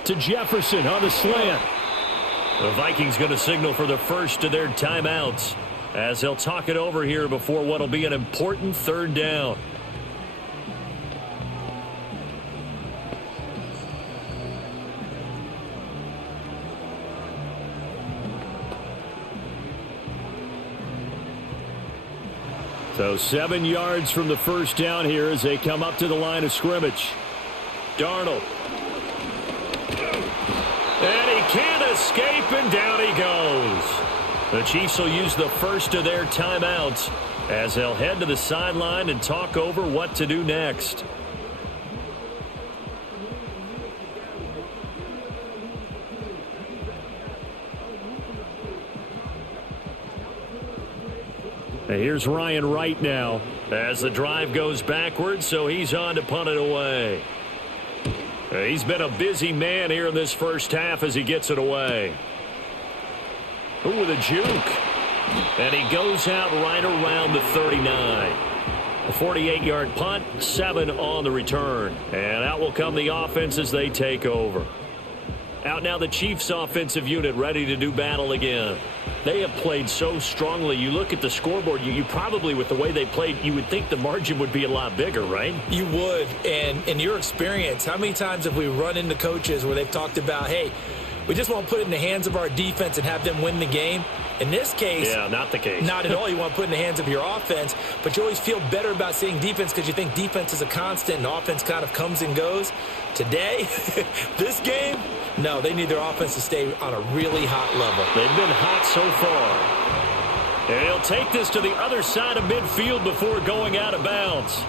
To Jefferson on the slant. The Vikings going to signal for the first of their timeouts as they'll talk it over here before what will be an important 3rd down. So 7 yards from the first down here as they come up to the line of scrimmage. Darnold. And he can't escape, and down he goes. The Chiefs will use the first of their timeouts as they'll head to the sideline and talk over what to do next. And here's Ryan Wright now as the drive goes backwards, so he's on to punt it away. He's been a busy man here in this first half as he gets it away. Ooh, with a juke. And he goes out right around the 39. A 48-yard punt, 7 on the return. And out will come the offense as they take over. Out now the Chiefs offensive unit ready to do battle again. They have played so strongly. You look at the scoreboard, you probably, with the way they played, you would think the margin would be a lot bigger, right? You would. And in your experience, how many times have we run into coaches where they've talked about, hey, We just won't put it in the hands of our defense and have them win the game. In this case, yeah, not the case. Not at all. You want to put it in the hands of your offense, but you always feel better about seeing defense because you think defense is a constant and offense kind of comes and goes. Today, this game, no, they need their offense to stay on a really hot level. They've been hot so far. And he'll take this to the other side of midfield before going out of bounds.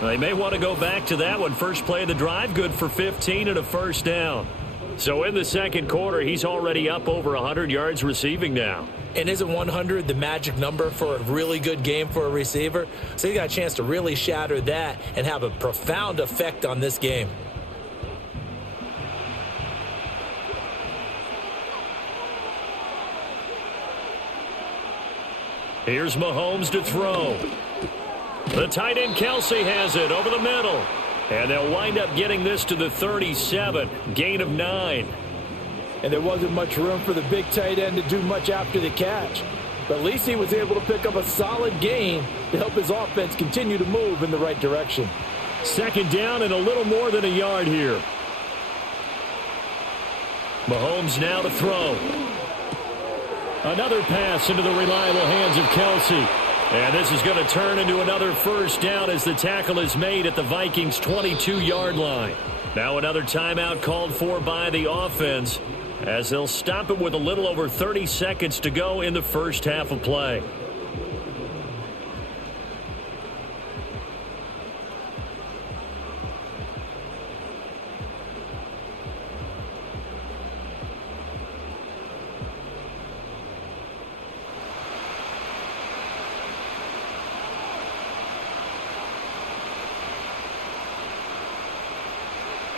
They may want to go back to that one. First play of the drive, good for 15 and a first down. So in the second quarter, he's already up over 100 yards receiving now. And isn't 100 the magic number for a really good game for a receiver? So he got a chance to really shatter that and have a profound effect on this game. Here's Mahomes to throw. The tight end Kelsey has it over the middle. And they'll wind up getting this to the 37. Gain of 9. And there wasn't much room for the big tight end to do much after the catch. But at least he was able to pick up a solid gain to help his offense continue to move in the right direction. Second down and a little more than a yard here. Mahomes now to throw. Another pass into the reliable hands of Kelsey. And this is going to turn into another first down as the tackle is made at the Vikings' 22-yard line. Now another timeout called for by the offense as they'll stop it with a little over 30 seconds to go in the first half of play.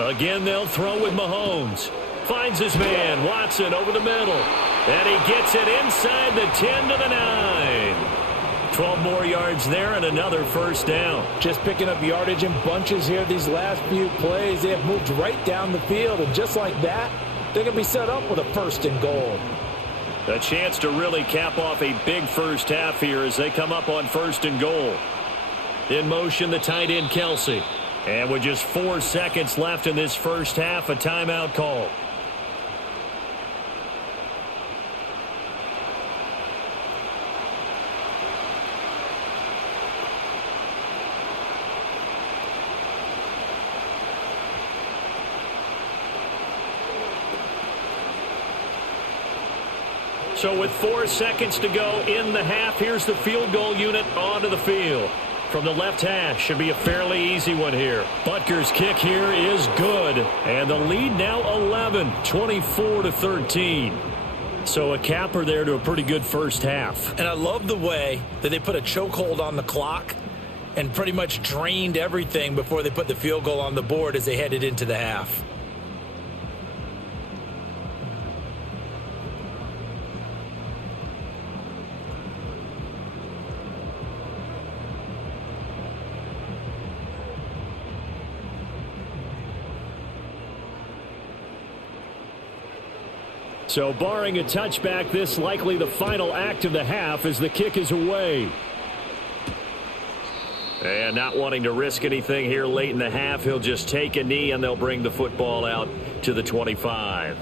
Again, they'll throw with Mahomes. Finds his man, Watson, over the middle. And he gets it inside the 10 to the 9. 12 more yards there and another first down. Just picking up yardage in bunches here these last few plays. They have moved right down the field, and just like that, they're going to be set up with a first and goal. A chance to really cap off a big first half here as they come up on first and goal. In motion, the tight end, Kelsey. And with just 4 seconds left in this first half, a timeout call. So with 4 seconds to go in the half, here's the field goal unit onto the field. From the left hash, should be a fairly easy one here. Butker's kick here is good. And the lead now 11, 24-13. So a capper there to a pretty good first half. And I love the way that they put a chokehold on the clock and pretty much drained everything before they put the field goal on the board as they headed into the half. So barring a touchback, this likely the final act of the half as the kick is away. And not wanting to risk anything here late in the half, he'll just take a knee and they'll bring the football out to the 25.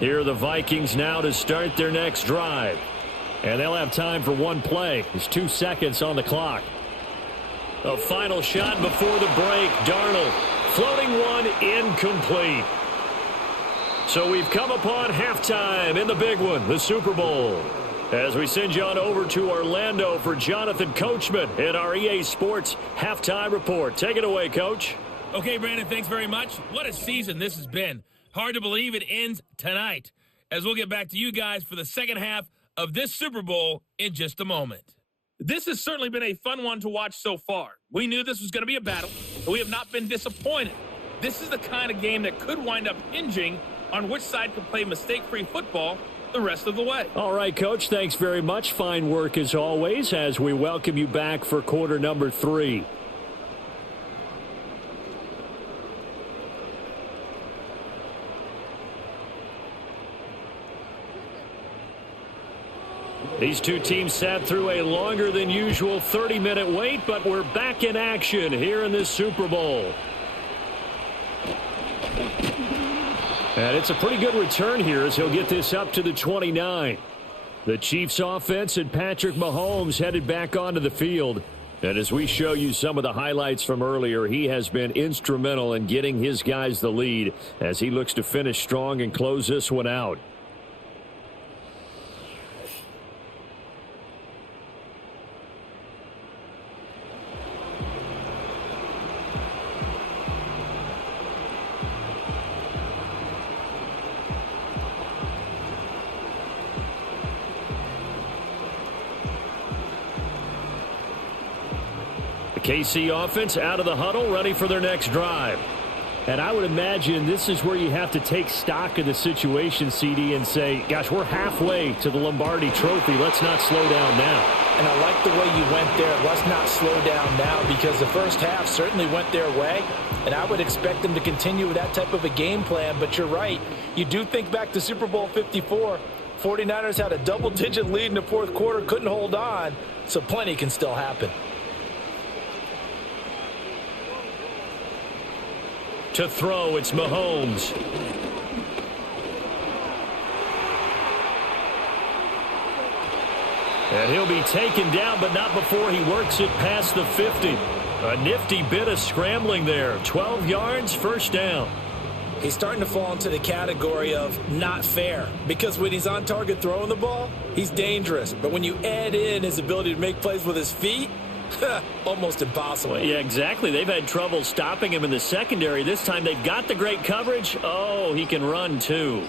Here are the Vikings now to start their next drive. And they'll have time for one play. There's 2 seconds on the clock. A final shot before the break. Darnold floating one incomplete. So we've come upon halftime in the big one, the Super Bowl. As we send you on over to Orlando for Jonathan Coachman in our EA Sports Halftime Report. Take it away, Coach. Okay, Brandon, thanks very much. What a season this has been. Hard to believe it ends tonight, as we'll get back to you guys for the second half of this Super Bowl in just a moment. This has certainly been a fun one to watch so far. We knew this was going to be a battle, but we have not been disappointed. This is the kind of game that could wind up hinging on which side can play mistake-free football the rest of the way. All right, Coach, thanks very much. Fine work as always as we welcome you back for quarter number 3. These two teams sat through a longer than usual 30-minute wait, but we're back in action here in this Super Bowl. And it's a pretty good return here as he'll get this up to the 29. The Chiefs offense and Patrick Mahomes headed back onto the field. And as we show you some of the highlights from earlier, he has been instrumental in getting his guys the lead as he looks to finish strong and close this one out. KC offense out of the huddle, ready for their next drive. And I would imagine this is where you have to take stock of the situation, CD, and say, gosh, we're halfway to the Lombardi Trophy. Let's not slow down now. And I like the way you went there. Let's not slow down now, because the first half certainly went their way. And I would expect them to continue with that type of a game plan. But you're right. You do think back to Super Bowl 54. 49ers had a double-digit lead in the fourth quarter, couldn't hold on. So plenty can still happen. To throw, it's Mahomes. And he'll be taken down, but not before he works it past the 50. A nifty bit of scrambling there. 12 yards, first down. He's starting to fall into the category of not fair, because when he's on target throwing the ball, he's dangerous. But when you add in his ability to make plays with his feet, almost impossible. Well, yeah, exactly. They've had trouble stopping him in the secondary. This time they've got the great coverage. Oh, he can run too.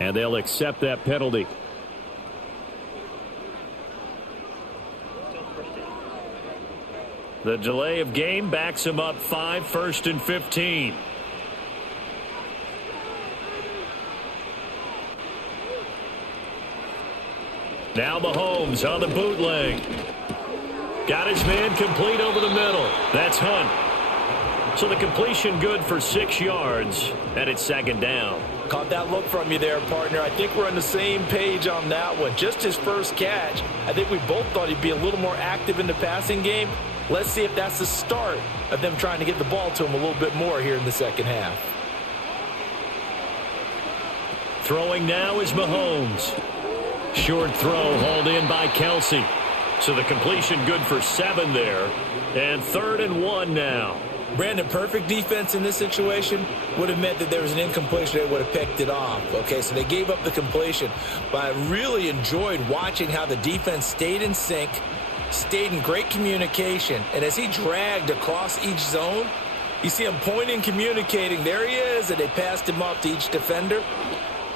And they'll accept that penalty. The delay of game backs him up 5, 1st and 15. Now Mahomes on the bootleg. Got his man complete over the middle. That's Hunt. So the completion good for 6 yards, and it's second down. Caught that look from you there, partner. I think we're on the same page on that one. Just his first catch. I think we both thought he'd be a little more active in the passing game. Let's see if that's the start of them trying to get the ball to him a little bit more here in the second half. Throwing now is Mahomes. Short throw hauled in by Kelsey. So the completion good for 7 there. And 3rd and 1 now. Brandon, perfect defense in this situation would have meant that there was an incompletion. They would have picked it off. Okay, so they gave up the completion. But I really enjoyed watching how the defense stayed in sync, stayed in great communication. And as he dragged across each zone, you see him pointing, communicating. There he is, and they passed him off to each defender.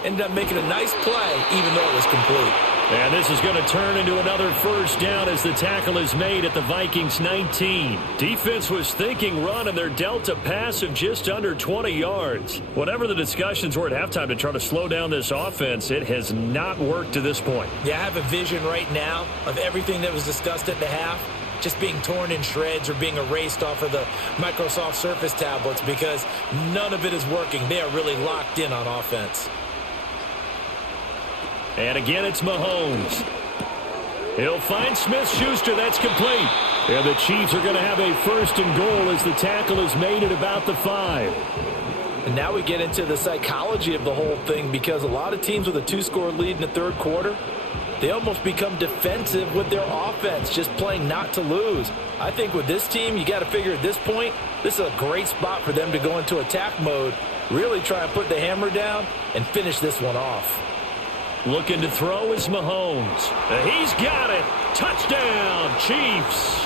Ended up making a nice play, even though it was complete. And this is going to turn into another first down as the tackle is made at the Vikings 19. Defense was thinking run, and they're dealt a pass of just under 20 yards. Whatever the discussions were at halftime to try to slow down this offense, it has not worked to this point. Yeah, I have a vision right now of everything that was discussed at the half just being torn in shreds or being erased off of the Microsoft Surface tablets, because none of it is working. They are really locked in on offense. And again, it's Mahomes. He'll find Smith-Schuster. That's complete. And the Chiefs are going to have a 1st and goal as the tackle is made at about the 5. And now we get into the psychology of the whole thing, because a lot of teams with a 2-score lead in the third quarter, they almost become defensive with their offense, just playing not to lose. I think with this team, you got to figure at this point, this is a great spot for them to go into attack mode, really try and put the hammer down and finish this one off. Looking to throw is Mahomes. He's got it. Touchdown, Chiefs.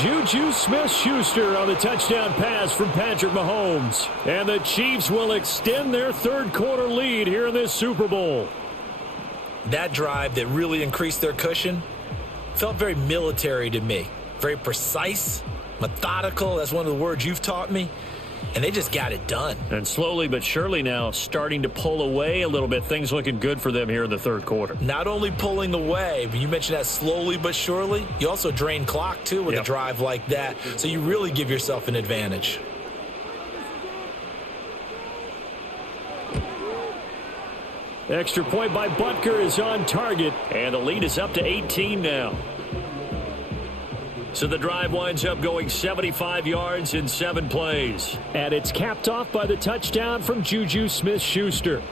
Juju Smith-Schuster on the touchdown pass from Patrick Mahomes. And the Chiefs will extend their third quarter lead here in this Super Bowl. That drive that really increased their cushion felt very military to me. Very precise, methodical. That's one of the words you've taught me. and they just got it done. And slowly but surely now starting to pull away a little bit. Things looking good for them here in the third quarter. Not only pulling away, but you mentioned that slowly but surely. You also drain clock, too, with a drive like that. So you really give yourself an advantage. Extra point by Butker is on target, and the lead is up to 18 now. So the drive winds up going 75 yards in 7 plays. And it's capped off by the touchdown from Juju Smith-Schuster.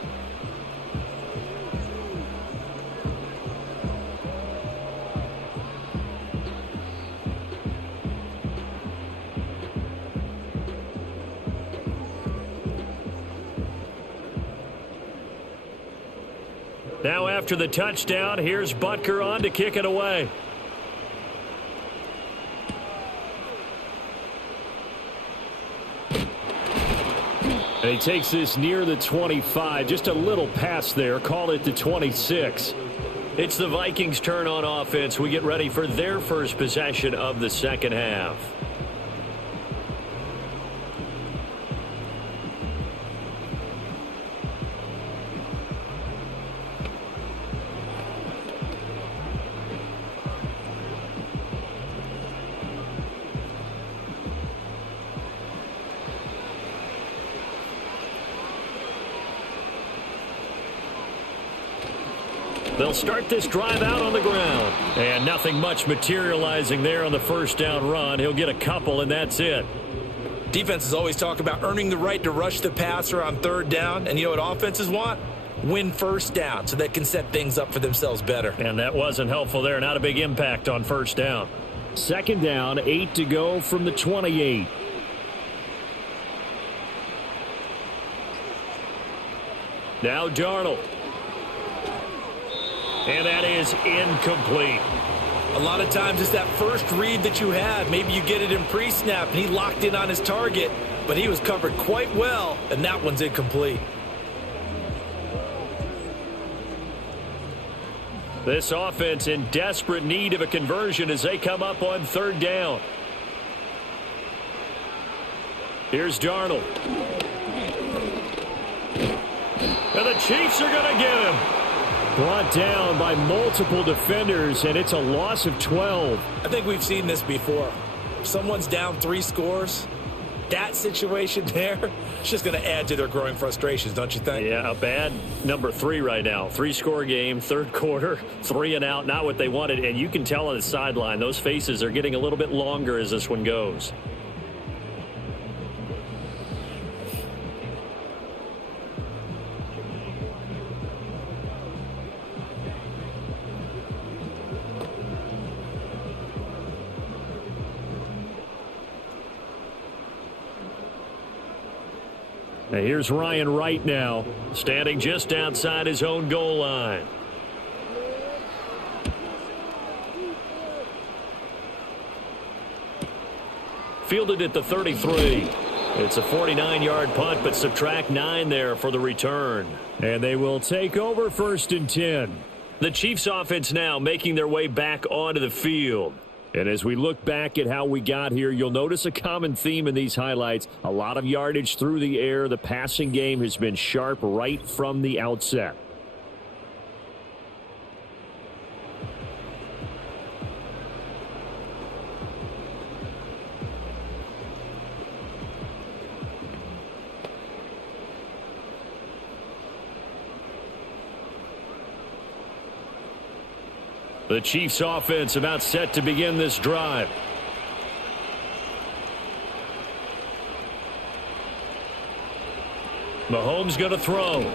Now after the touchdown, here's Butker on to kick it away. And he takes this near the 25. Just a little pass there. Call it the 26. It's the Vikings' turn on offense. We get ready for their first possession of the second half. They'll start this drive out on the ground. And nothing much materializing there on the first down run. He'll get a couple, and that's it. Defenses always talk about earning the right to rush the passer on third down. And you know what offenses want? Win first down so they can set things up for themselves better. And that wasn't helpful there. Not a big impact on first down. Second down, 8 to go from the 28. Now Darnold. And that is incomplete. A lot of times it's that first read that you had. Maybe you get it in pre-snap, and he locked in on his target, but he was covered quite well, and that one's incomplete. This offense in desperate need of a conversion as they come up on third down. Here's Darnold. And the Chiefs are going to get him. Brought down by multiple defenders, and it's a loss of 12. I think we've seen this before. If someone's down 3 scores, that situation there, it's just going to add to their growing frustrations, don't you think? Yeah, a bad number 3 right now. 3-score game, third quarter, 3 and out, not what they wanted. And you can tell on the sideline, those faces are getting a little bit longer as this one goes. Now here's Ryan Wright now, standing just outside his own goal line. Fielded at the 33. It's a 49-yard punt, but subtract 9 there for the return. And they will take over 1st and 10. The Chiefs offense now making their way back onto the field. And as we look back at how we got here, you'll notice a common theme in these highlights. A lot of yardage through the air. The passing game has been sharp right from the outset. The Chiefs offense about set to begin this drive. Mahomes going to throw.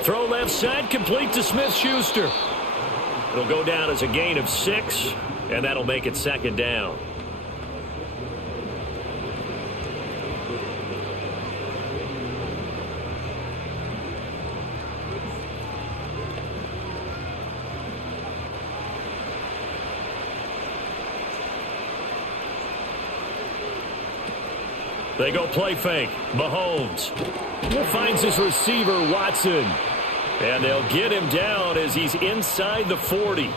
Throw left side, complete to Smith-Schuster. It'll go down as a gain of 6, and that'll make it 2nd down. They go play fake. Mahomes finds his receiver, Watson. And they'll get him down as he's inside the 40.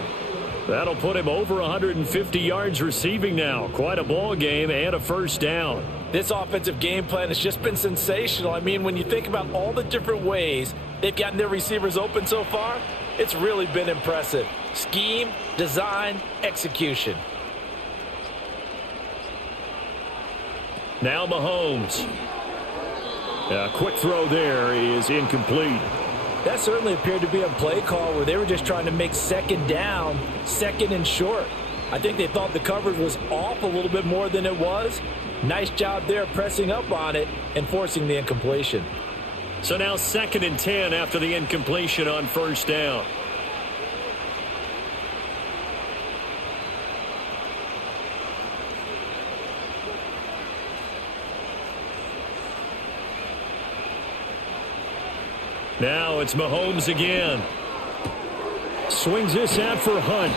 That'll put him over 150 yards receiving now. Quite a ball game and a 1st down. This offensive game plan has just been sensational. I mean, when you think about all the different ways they've gotten their receivers open so far, it's really been impressive. Scheme, design, execution. Now Mahomes. A quick throw there is incomplete. That certainly appeared to be a play call where they were just trying to make second down, second and short. I think they thought the coverage was off a little bit more than it was. Nice job there pressing up on it and forcing the incompletion. So now 2nd and 10 after the incompletion on first down. Now it's Mahomes again. Swings this out for Hunt.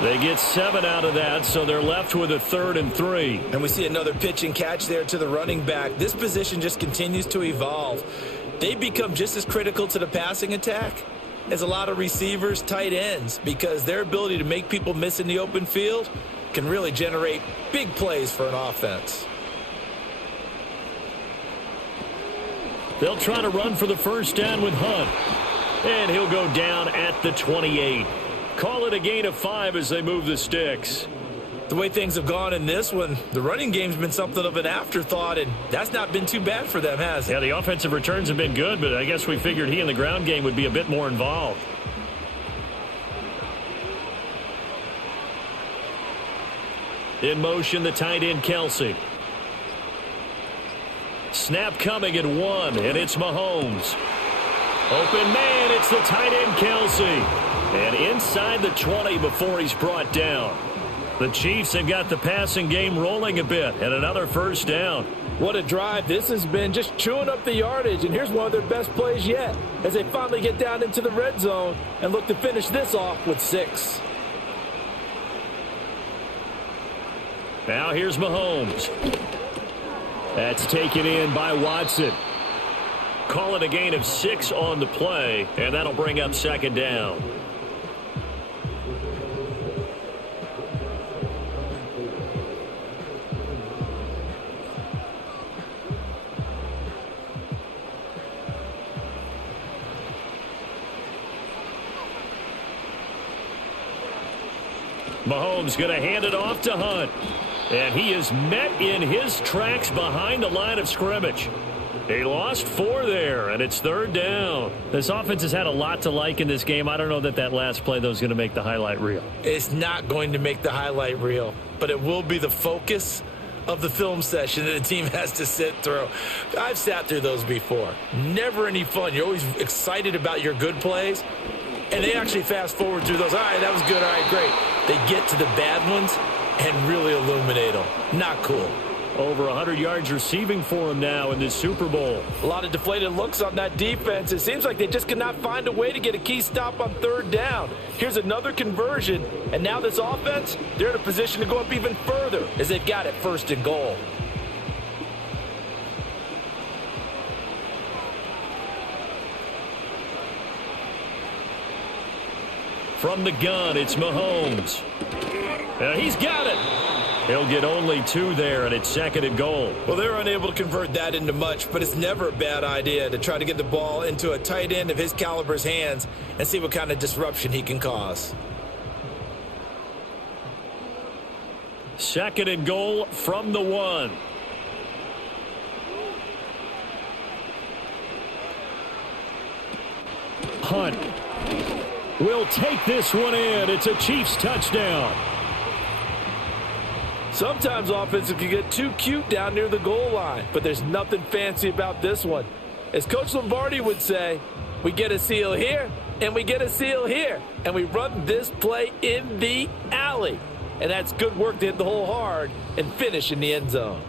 They get 7 out of that, so they're left with a 3rd and 3. And we see another pitch and catch there to the running back. This position just continues to evolve. They become just as critical to the passing attack as a lot of receivers, tight ends, because their ability to make people miss in the open field can really generate big plays for an offense. They'll try to run for the first down with Hunt. And he'll go down at the 28. Call it a gain of 5 as they move the sticks. The way things have gone in this one, the running game's been something of an afterthought, and that's not been too bad for them, has it? Yeah, the offensive returns have been good, but I guess we figured he in the ground game would be a bit more involved. In motion, the tight end, Kelsey. Snap coming at 1, and it's Mahomes. Open man, it's the tight end, Kelsey. And inside the 20 before he's brought down. The Chiefs have got the passing game rolling a bit, and another first down. What a drive this has been, just chewing up the yardage, and here's one of their best plays yet as they finally get down into the red zone and look to finish this off with 6. Now here's Mahomes. That's taken in by Watson. Call it a gain of 6 on the play, and that'll bring up 2nd down. Mahomes going to hand it off to Hunt. And he is met in his tracks behind the line of scrimmage. He lost 4 there, and it's 3rd down. This offense has had a lot to like in this game. I don't know that last play, though, is going to make the highlight reel. It's not going to make the highlight reel, but it will be the focus of the film session that the team has to sit through. I've sat through those before. Never any fun. You're always excited about your good plays, and they actually fast forward through those. All right, that was good. All right, great. They get to the bad ones and really illuminate them. Not cool. Over 100 yards receiving for him now in this Super Bowl. A lot of deflated looks on that defense. It seems like they just cannot find a way to get a key stop on 3rd down. Here's another conversion, and now this offense, they're in a position to go up even further as they've got it 1st and goal. From the gun, it's Mahomes. He's got it. He'll get only 2 there, and it's 2nd and goal. Well, they're unable to convert that into much, but it's never a bad idea to try to get the ball into a tight end of his caliber's hands and see what kind of disruption he can cause. 2nd and goal from the 1. Hunt will take this one in. It's a Chiefs touchdown. Sometimes offenses can get too cute down near the goal line, but there's nothing fancy about this one. As Coach Lombardi would say, we get a seal here, and we get a seal here, and we run this play in the alley. And that's good work to hit the hole hard and finish in the end zone.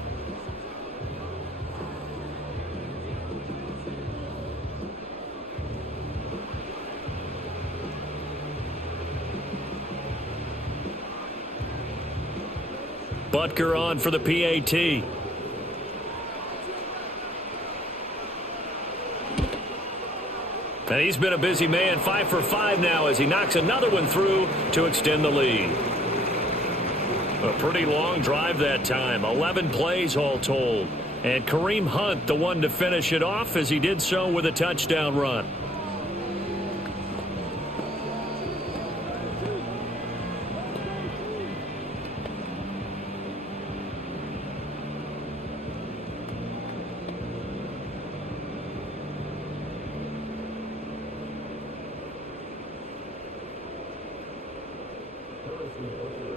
Butker on for the PAT. And he's been a busy man, 5 for 5 now as he knocks another one through to extend the lead. A pretty long drive that time. 11 plays all told. And Kareem Hunt, the one to finish it off as he did so with a touchdown run.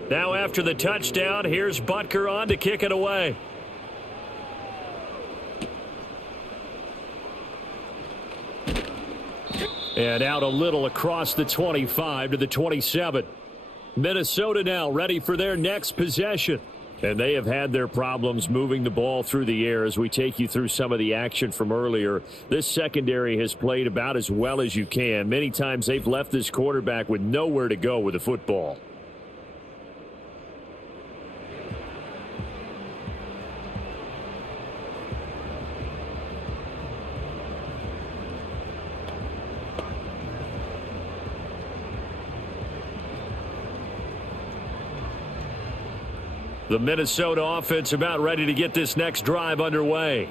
Now after the touchdown, here's Butker on to kick it away. And out a little across the 25 to the 27. Minnesota now ready for their next possession. And they have had their problems moving the ball through the air as we take you through some of the action from earlier. This secondary has played about as well as you can. Many times they've left this quarterback with nowhere to go with the football. The Minnesota offense about ready to get this next drive underway.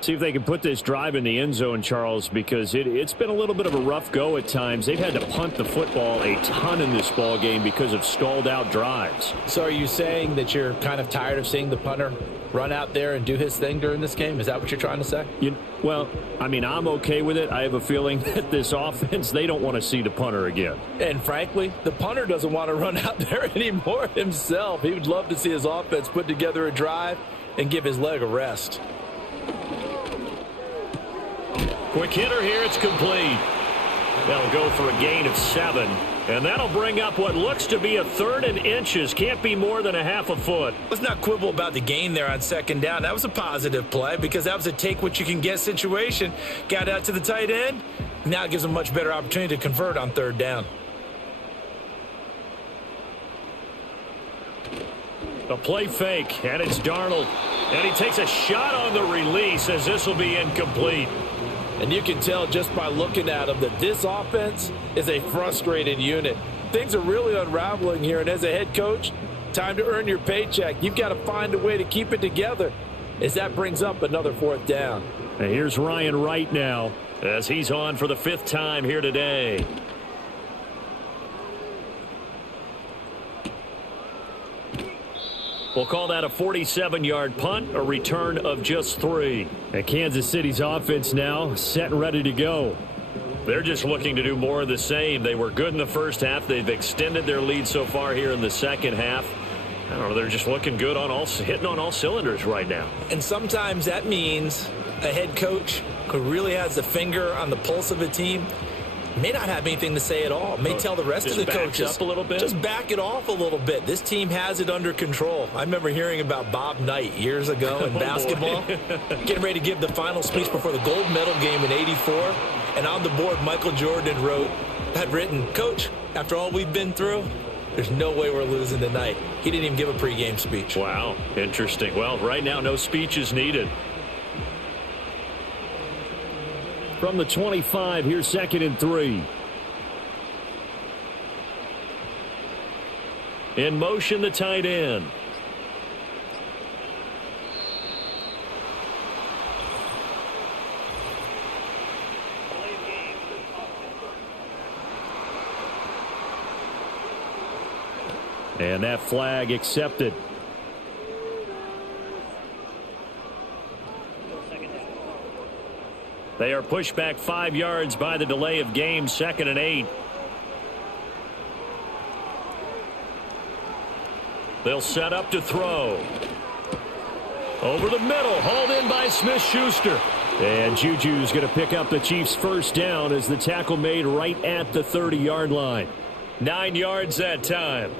See if they can put this drive in the end zone, Charles, because it's been a little bit of a rough go at times. They've had to punt the football a ton in this ball game because of stalled out drives. So are you saying that you're kind of tired of seeing the punter run out there and do his thing during this game? Is that what you're trying to say? Well, I mean, I'm okay with it. I have a feeling that this offense, they don't want to see the punter again. And frankly, the punter doesn't want to run out there anymore himself. He would love to see his offense put together a drive and give his leg a rest. Quick hitter here. It's complete. They'll go for a gain of 7. And that'll bring up what looks to be a 3rd and inches. Can't be more than a half a foot. Let's not quibble about the gain there on 2nd down. That was a positive play because that was a take-what-you-can-get situation. Got out to the tight end. Now it gives them a much better opportunity to convert on 3rd down. A play fake, and it's Darnold. And he takes a shot on the release as this will be incomplete. And you can tell just by looking at them that this offense is a frustrated unit. Things are really unraveling here, and as a head coach, time to earn your paycheck. You've got to find a way to keep it together as that brings up another 4th down. And here's Ryan Wright now as he's on for the 5th time here today. We'll call that a 47-yard punt, a return of just 3. And Kansas City's offense now set and ready to go. They're just looking to do more of the same. They were good in the first half. They've extended their lead so far here in the second half. I don't know, they're just looking good on hitting on all cylinders right now. And sometimes that means a head coach who really has a finger on the pulse of a team may not have anything to say at all. May tell the rest of the coaches up a little bit. Just back it off a little bit. This team has it under control. I remember hearing about Bob Knight years ago in basketball, getting ready to give the final speech before the gold medal game in '84. And on the board, Michael Jordan had written, "Coach, after all we've been through, there's no way we're losing tonight." He didn't even give a pregame speech. Wow, interesting. Well, right now, no speech is needed. From the 25, here's 2nd and 3. In motion, the tight end. And that flag accepted. They are pushed back 5 yards by the delay of game, 2nd and 8. They'll set up to throw. Over the middle, hauled in by Smith-Schuster. And Juju's going to pick up the Chiefs' 1st down as the tackle made right at the 30-yard line. 9 yards that time.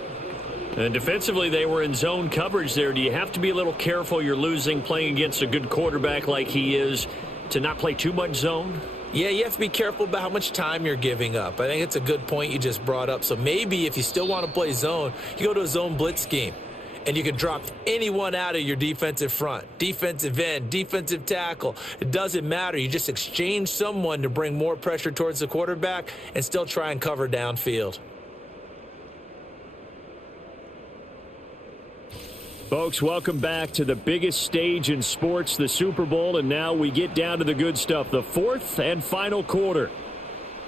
And defensively, they were in zone coverage there. Do you have to be a little careful? You're losing playing against a good quarterback like he is, to not play too much zone? Yeah, you have to be careful about how much time you're giving up. I think it's a good point you just brought up. So maybe if you still want to play zone, you go to a zone blitz scheme, and you can drop anyone out of your defensive front, defensive end, defensive tackle. It doesn't matter. You just exchange someone to bring more pressure towards the quarterback and still try and cover downfield. Folks, welcome back to the biggest stage in sports, the Super Bowl, and now we get down to the good stuff, the fourth and final quarter.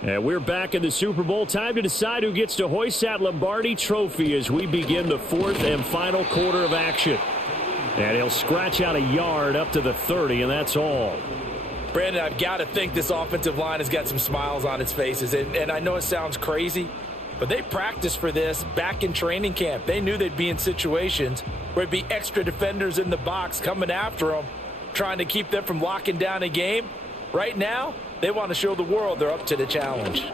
And we're back in the Super Bowl. Time to decide who gets to hoist that Lombardi trophy as we begin the fourth and final quarter of action. And he'll scratch out a yard up to the 30, and that's all. Brandon, I've got to think this offensive line has got some smiles on its faces. And I know it sounds crazy, but they practiced for this back in training camp. They knew they'd be in situations where it'd be extra defenders in the box coming after them, trying to keep them from locking down a game. Right now, they want to show the world they're up to the challenge.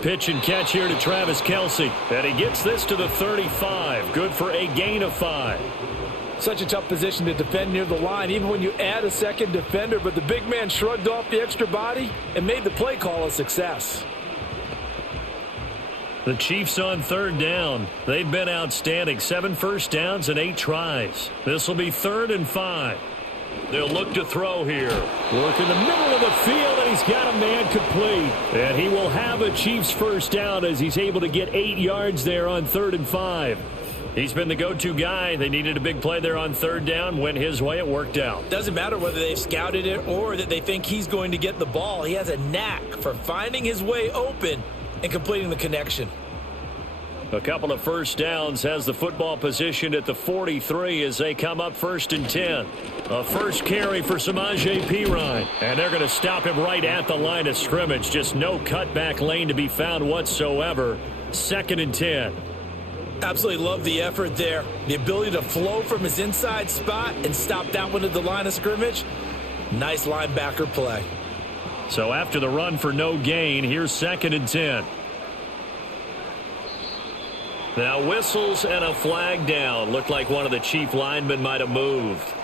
Pitch and catch here to Travis Kelce. And he gets this to the 35. Good for a gain of 5. Such a tough position to defend near the line, even when you add a second defender. But the big man shrugged off the extra body and made the play call a success. The Chiefs on third down. They've been outstanding. 7 first downs and 8 tries. This will be 3rd and 5. They'll look to throw here. Work in the middle of the field, and he's got a man complete. And he will have a Chiefs first down as he's able to get 8 yards there on 3rd and 5. He's been the go-to guy. They needed a big play there on 3rd down. Went his way. It worked out. Doesn't matter whether they've scouted it or that they think he's going to get the ball. He has a knack for finding his way open and completing the connection. A couple of first downs, has the football positioned at the 43 as they come up 1st and 10. A first carry for Samaje Perine. And they're going to stop him right at the line of scrimmage. Just no cutback lane to be found whatsoever. 2nd and 10. Absolutely love the effort there. The ability to flow from his inside spot and stop that one at the line of scrimmage. Nice linebacker play. So after the run for no gain, here's 2nd and 10. Now whistles and a flag down. Looked like one of the Chief linemen might have moved.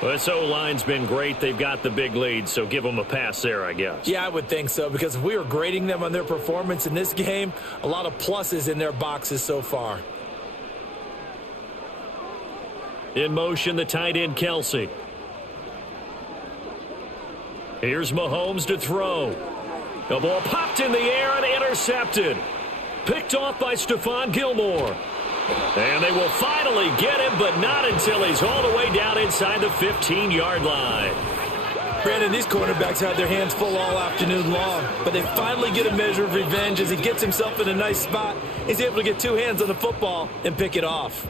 Well, this O-line's been great. They've got the big lead, so give them a pass there, I guess. Yeah, I would think so, because if we were grading them on their performance in this game, a lot of pluses in their boxes so far. In motion, the tight end, Kelce. Here's Mahomes to throw. The ball popped in the air and intercepted. Picked off by Stephon Gilmore. And they will finally get him, but not until he's all the way down inside the 15-yard line. Brandon, these cornerbacks had their hands full all afternoon long, but they finally get a measure of revenge as he gets himself in a nice spot. He's able to get 2 hands on the football and pick it off.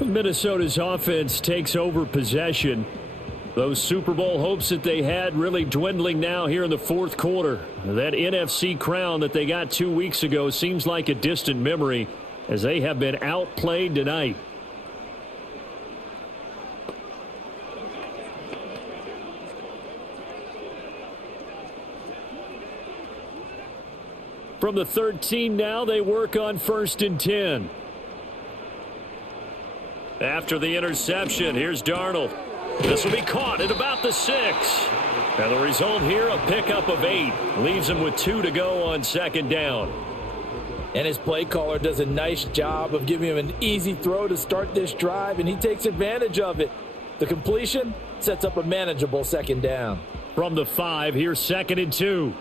Minnesota's offense takes over possession. Those Super Bowl hopes that they had really dwindling now here in the 4th quarter. That NFC crown that they got 2 weeks ago seems like a distant memory as they have been outplayed tonight. From the 13 now, they work on 1st and 10. After the interception, here's Darnold. This will be caught at about the 6. And the result here, a pickup of 8. Leaves him with 2 to go on 2nd down. And his play caller does a nice job of giving him an easy throw to start this drive, and he takes advantage of it. The completion sets up a manageable 2nd down. From the 5, here's 2nd and 2.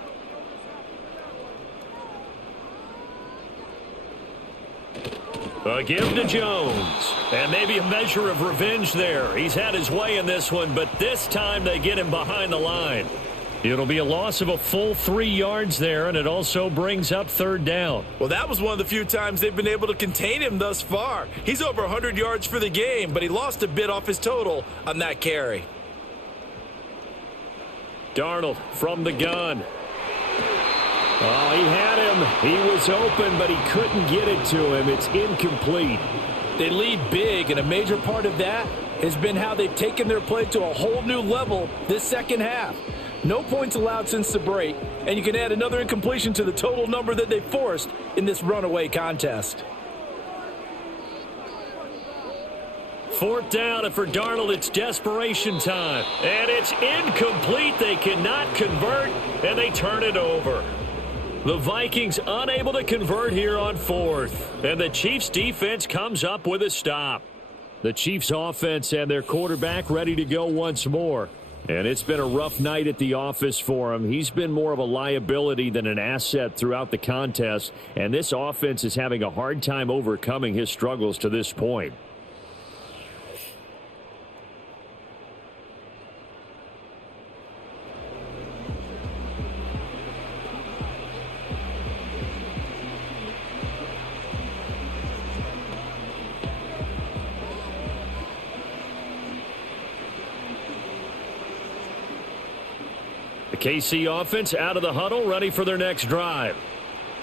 A give to Jones. And maybe a measure of revenge there. He's had his way in this one, but this time they get him behind the line. It'll be a loss of a full 3 yards there, and it also brings up 3rd down. Well, that was one of the few times they've been able to contain him thus far. He's over 100 yards for the game, but he lost a bit off his total on that carry. Darnold from the gun. Oh, he had him. He was open, but he couldn't get it to him. It's incomplete. They lead big, and a major part of that has been how they've taken their play to a whole new level this 2nd half. No points allowed since the break, and you can add another incompletion to the total number that they forced in this runaway contest. 4th down, and for Darnold, it's desperation time. And it's incomplete. They cannot convert, and they turn it over. The Vikings unable to convert here on 4th. And the Chiefs defense comes up with a stop. The Chiefs offense and their quarterback ready to go once more. And it's been a rough night at the office for him. He's been more of a liability than an asset throughout the contest, and this offense is having a hard time overcoming his struggles to this point. The KC offense out of the huddle, ready for their next drive.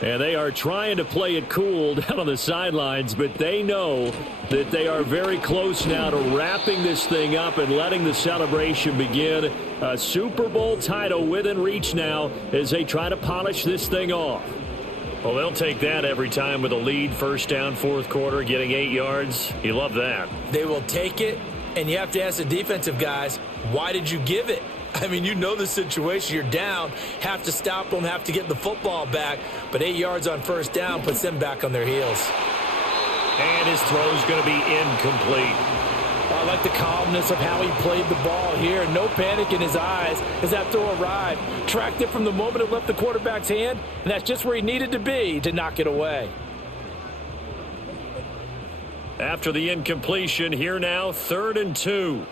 And they are trying to play it cool down on the sidelines, but they know that they are very close now to wrapping this thing up and letting the celebration begin. A Super Bowl title within reach now as they try to polish this thing off. Well, they'll take that every time with a lead, first down, fourth quarter, getting 8 yards. You love that. They will take it, and you have to ask the defensive guys, why did you give it? I mean, you know the situation. You're down, have to stop them, have to get the football back. But 8 yards on first down puts them back on their heels. And his throw's going to be incomplete. I like the calmness of how he played the ball here. No panic in his eyes as that throw arrived. Tracked it from the moment it left the quarterback's hand, and that's just where he needed to be to knock it away. After the incompletion, here now, 3rd and 2.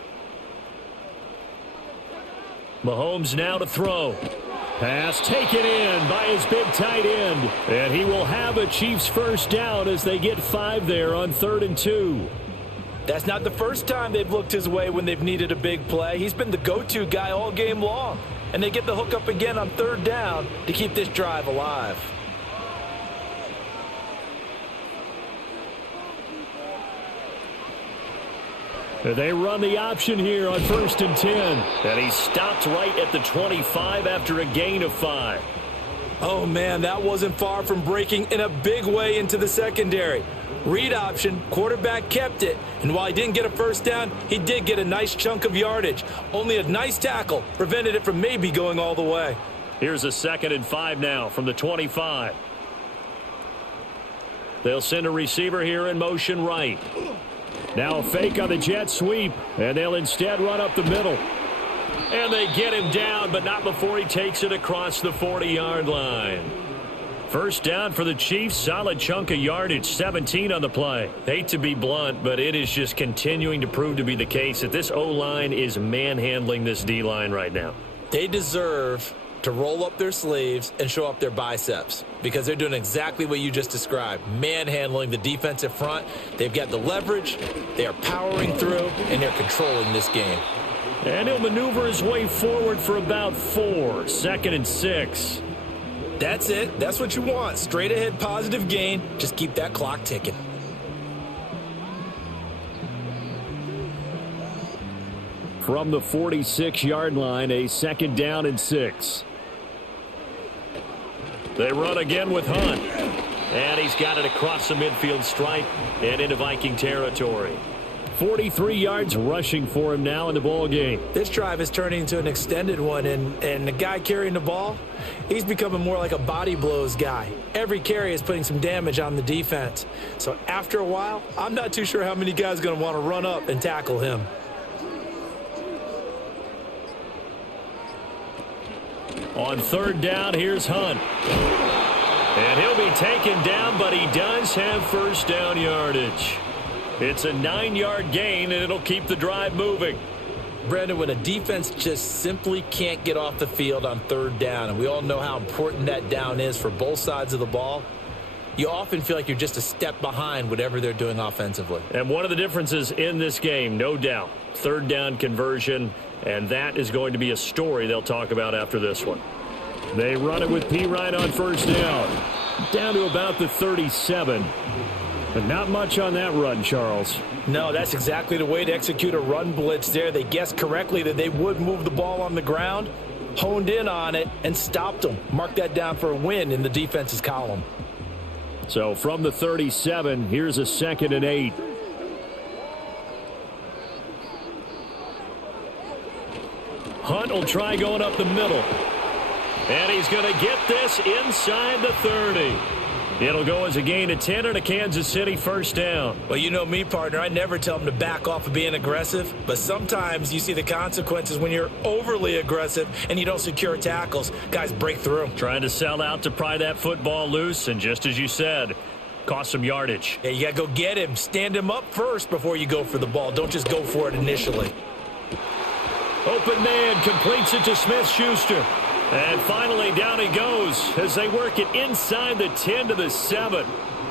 Mahomes now to throw. Pass taken in by his big tight end. And he will have a Chiefs first down as they get 5 there on 3rd and 2. That's not the first time they've looked his way when they've needed a big play. He's been the go-to guy all game long. And they get the hook up again on 3rd down to keep this drive alive. They run the option here on 1st and 10. And he stopped right at the 25 after a gain of 5. Oh, man, that wasn't far from breaking in a big way into the secondary. Read option, quarterback kept it. And while he didn't get a first down, he did get a nice chunk of yardage. Only a nice tackle prevented it from maybe going all the way. Here's a 2nd and 5 now from the 25. They'll send a receiver here in motion right. Now a fake on the jet sweep, and they'll instead run up the middle. And they get him down, but not before he takes it across the 40-yard line. First down for the Chiefs, solid chunk of yardage, 17 on the play. Hate to be blunt, but it is just continuing to prove to be the case that this O-line is manhandling this D-line right now. They deserve to roll up their sleeves and show up their biceps because they're doing exactly what you just described, manhandling the defensive front. They've got the leverage, they are powering through, and they're controlling this game. And he'll maneuver his way forward for about 4, 2nd and 6. That's it. That's what you want. Straight ahead positive gain. Just keep that clock ticking. From the 46-yard line, a 2nd down and 6. They run again with Hunt. And he's got it across the midfield stripe and into Viking territory. 43 yards rushing for him now in the ball game. This drive is turning into an extended one, and the guy carrying the ball, he's becoming more like a body blows guy. Every carry is putting some damage on the defense. So after a while, I'm not too sure how many guys are going to want to run up and tackle him. On 3rd down, here's Hunt. And he'll be taken down, but he does have first down yardage. It's a 9-yard gain, and it'll keep the drive moving. Brandon, when a defense just simply can't get off the field on 3rd down, and we all know how important that down is for both sides of the ball, you often feel like you're just a step behind whatever they're doing offensively. And one of the differences in this game, no doubt, 3rd down conversion, and that is going to be a story they'll talk about after this one. They run it with P. Ryan on 1st down to about the 37. But not much on that run, Charles. No, that's exactly the way to execute a run blitz there. They guessed correctly that they would move the ball on the ground, honed in on it, and stopped them. Mark that down for a win in the defense's column. So from the 37, here's a 2nd and 8. Hunt will try going up the middle. And he's going to get this inside the 30. It'll go as a gain of 10 and a Kansas City first down. Well, you know me, partner. I never tell them to back off of being aggressive, but sometimes you see the consequences when you're overly aggressive and you don't secure tackles. Guys break through. Trying to sell out to pry that football loose, and just as you said, cost some yardage. Yeah, you got to go get him. Stand him up first before you go for the ball. Don't just go for it initially. Open man completes it to Smith-Schuster. And finally, down he goes as they work it inside the 10 to the 7.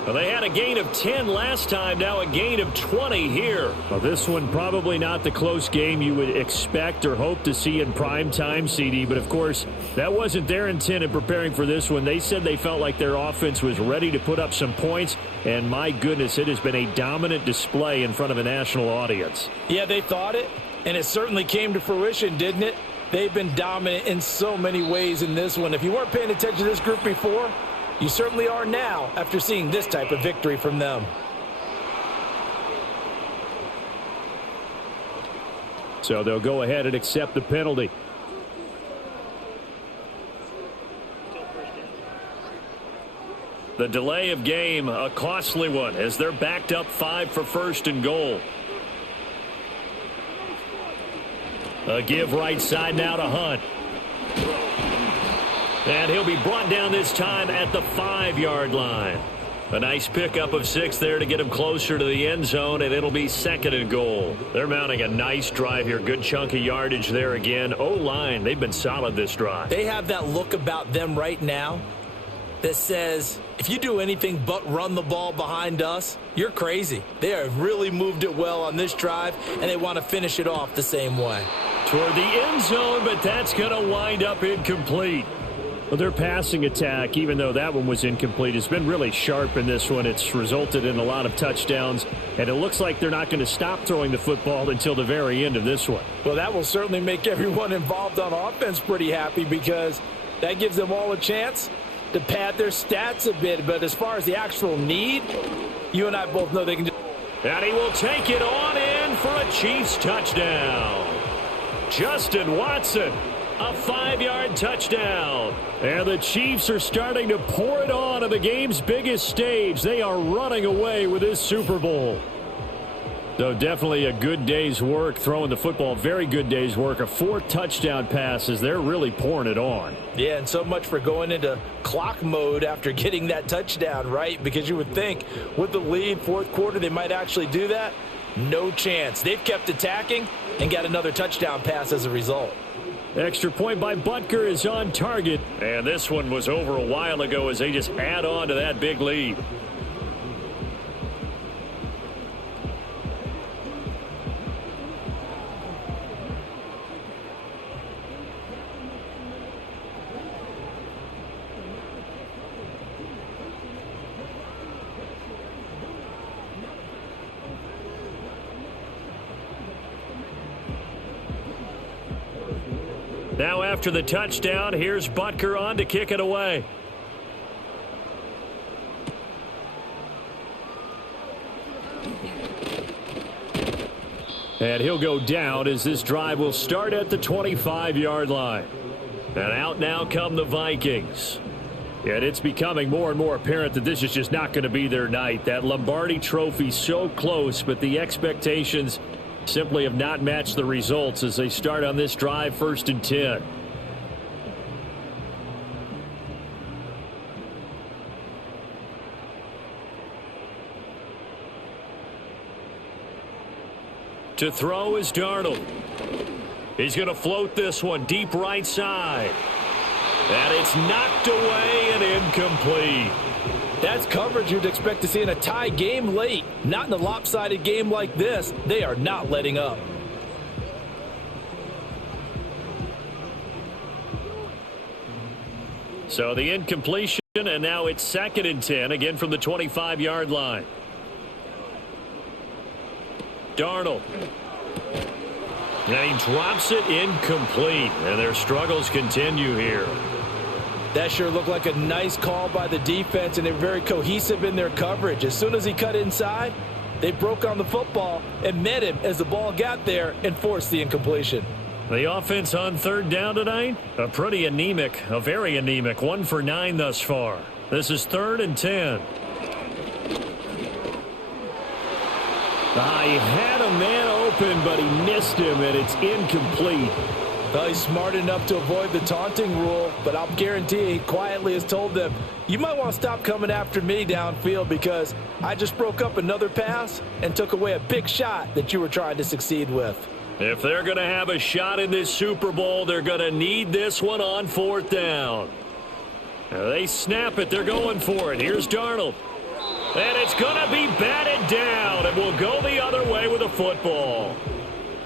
Well, they had a gain of 10 last time, now a gain of 20 here. Well, this one probably not the close game you would expect or hope to see in prime time, CD. But, of course, that wasn't their intent in preparing for this one. They said they felt like their offense was ready to put up some points. And, my goodness, it has been a dominant display in front of a national audience. Yeah, they thought it, and it certainly came to fruition, didn't it? They've been dominant in so many ways in this one. If you weren't paying attention to this group before, you certainly are now after seeing this type of victory from them. So they'll go ahead and accept the penalty. The delay of game, a costly one, as they're backed up 5 for first and goal. A give right side now to Hunt. And he'll be brought down this time at the 5-yard line. A nice pickup of 6 there to get him closer to the end zone, and it'll be second and goal. They're mounting a nice drive here. Good chunk of yardage there again. O-line, they've been solid this drive. They have that look about them right now that says, if you do anything but run the ball behind us, you're crazy. They have really moved it well on this drive, and they want to finish it off the same way. Toward the end zone, but that's going to wind up incomplete. Well, their passing attack, even though that one was incomplete, has been really sharp in this one. It's resulted in a lot of touchdowns, and it looks like they're not going to stop throwing the football until the very end of this one. Well, that will certainly make everyone involved on offense pretty happy because that gives them all a chance to pad their stats a bit. But as far as the actual need, you and I both know they can do. And he will take it on in for a Chiefs touchdown. Justin Watson, a 5-yard touchdown. And the Chiefs are starting to pour it on the game's biggest stage. They are running away with this Super Bowl. So definitely a good day's work throwing the football. Very good day's work. A 4 touchdown passes. They're really pouring it on. Yeah, and so much for going into clock mode after getting that touchdown, right? Because you would think with the lead, fourth quarter, they might actually do that. No chance. They've kept attacking and got another touchdown pass as a result. Extra point by Butker is on target. And this one was over a while ago as they just add on to that big lead. Now after the touchdown, here's Butker on to kick it away. And he'll go down as this drive will start at the 25-yard line. And out now come the Vikings. And it's becoming more and more apparent that this is just not going to be their night. That Lombardi trophy so close, but the expectations simply have not matched the results as they start on this drive, 1st and 10. To throw is Darnold. He's going to float this one deep right side. And it's knocked away and incomplete. That's coverage you'd expect to see in a tie game late. Not in a lopsided game like this. They are not letting up. So the incompletion, and now it's 2nd and 10, again from the 25-yard line. Darnold. And he drops it incomplete. And their struggles continue here. That sure looked like a nice call by the defense, and they're very cohesive in their coverage. As soon as he cut inside, they broke on the football and met him as the ball got there and forced the incompletion. The offense on 3rd down tonight, a very anemic, 1 for 9 thus far. This is 3rd and 10. He had a man open, but he missed him, and it's incomplete. Well, he's smart enough to avoid the taunting rule, but I'll guarantee he quietly has told them, you might want to stop coming after me downfield because I just broke up another pass and took away a big shot that you were trying to succeed with. If they're going to have a shot in this Super Bowl, they're going to need this one on 4th down. Now they snap it. They're going for it. Here's Darnold. And it's going to be batted down, and will go the other way with a football.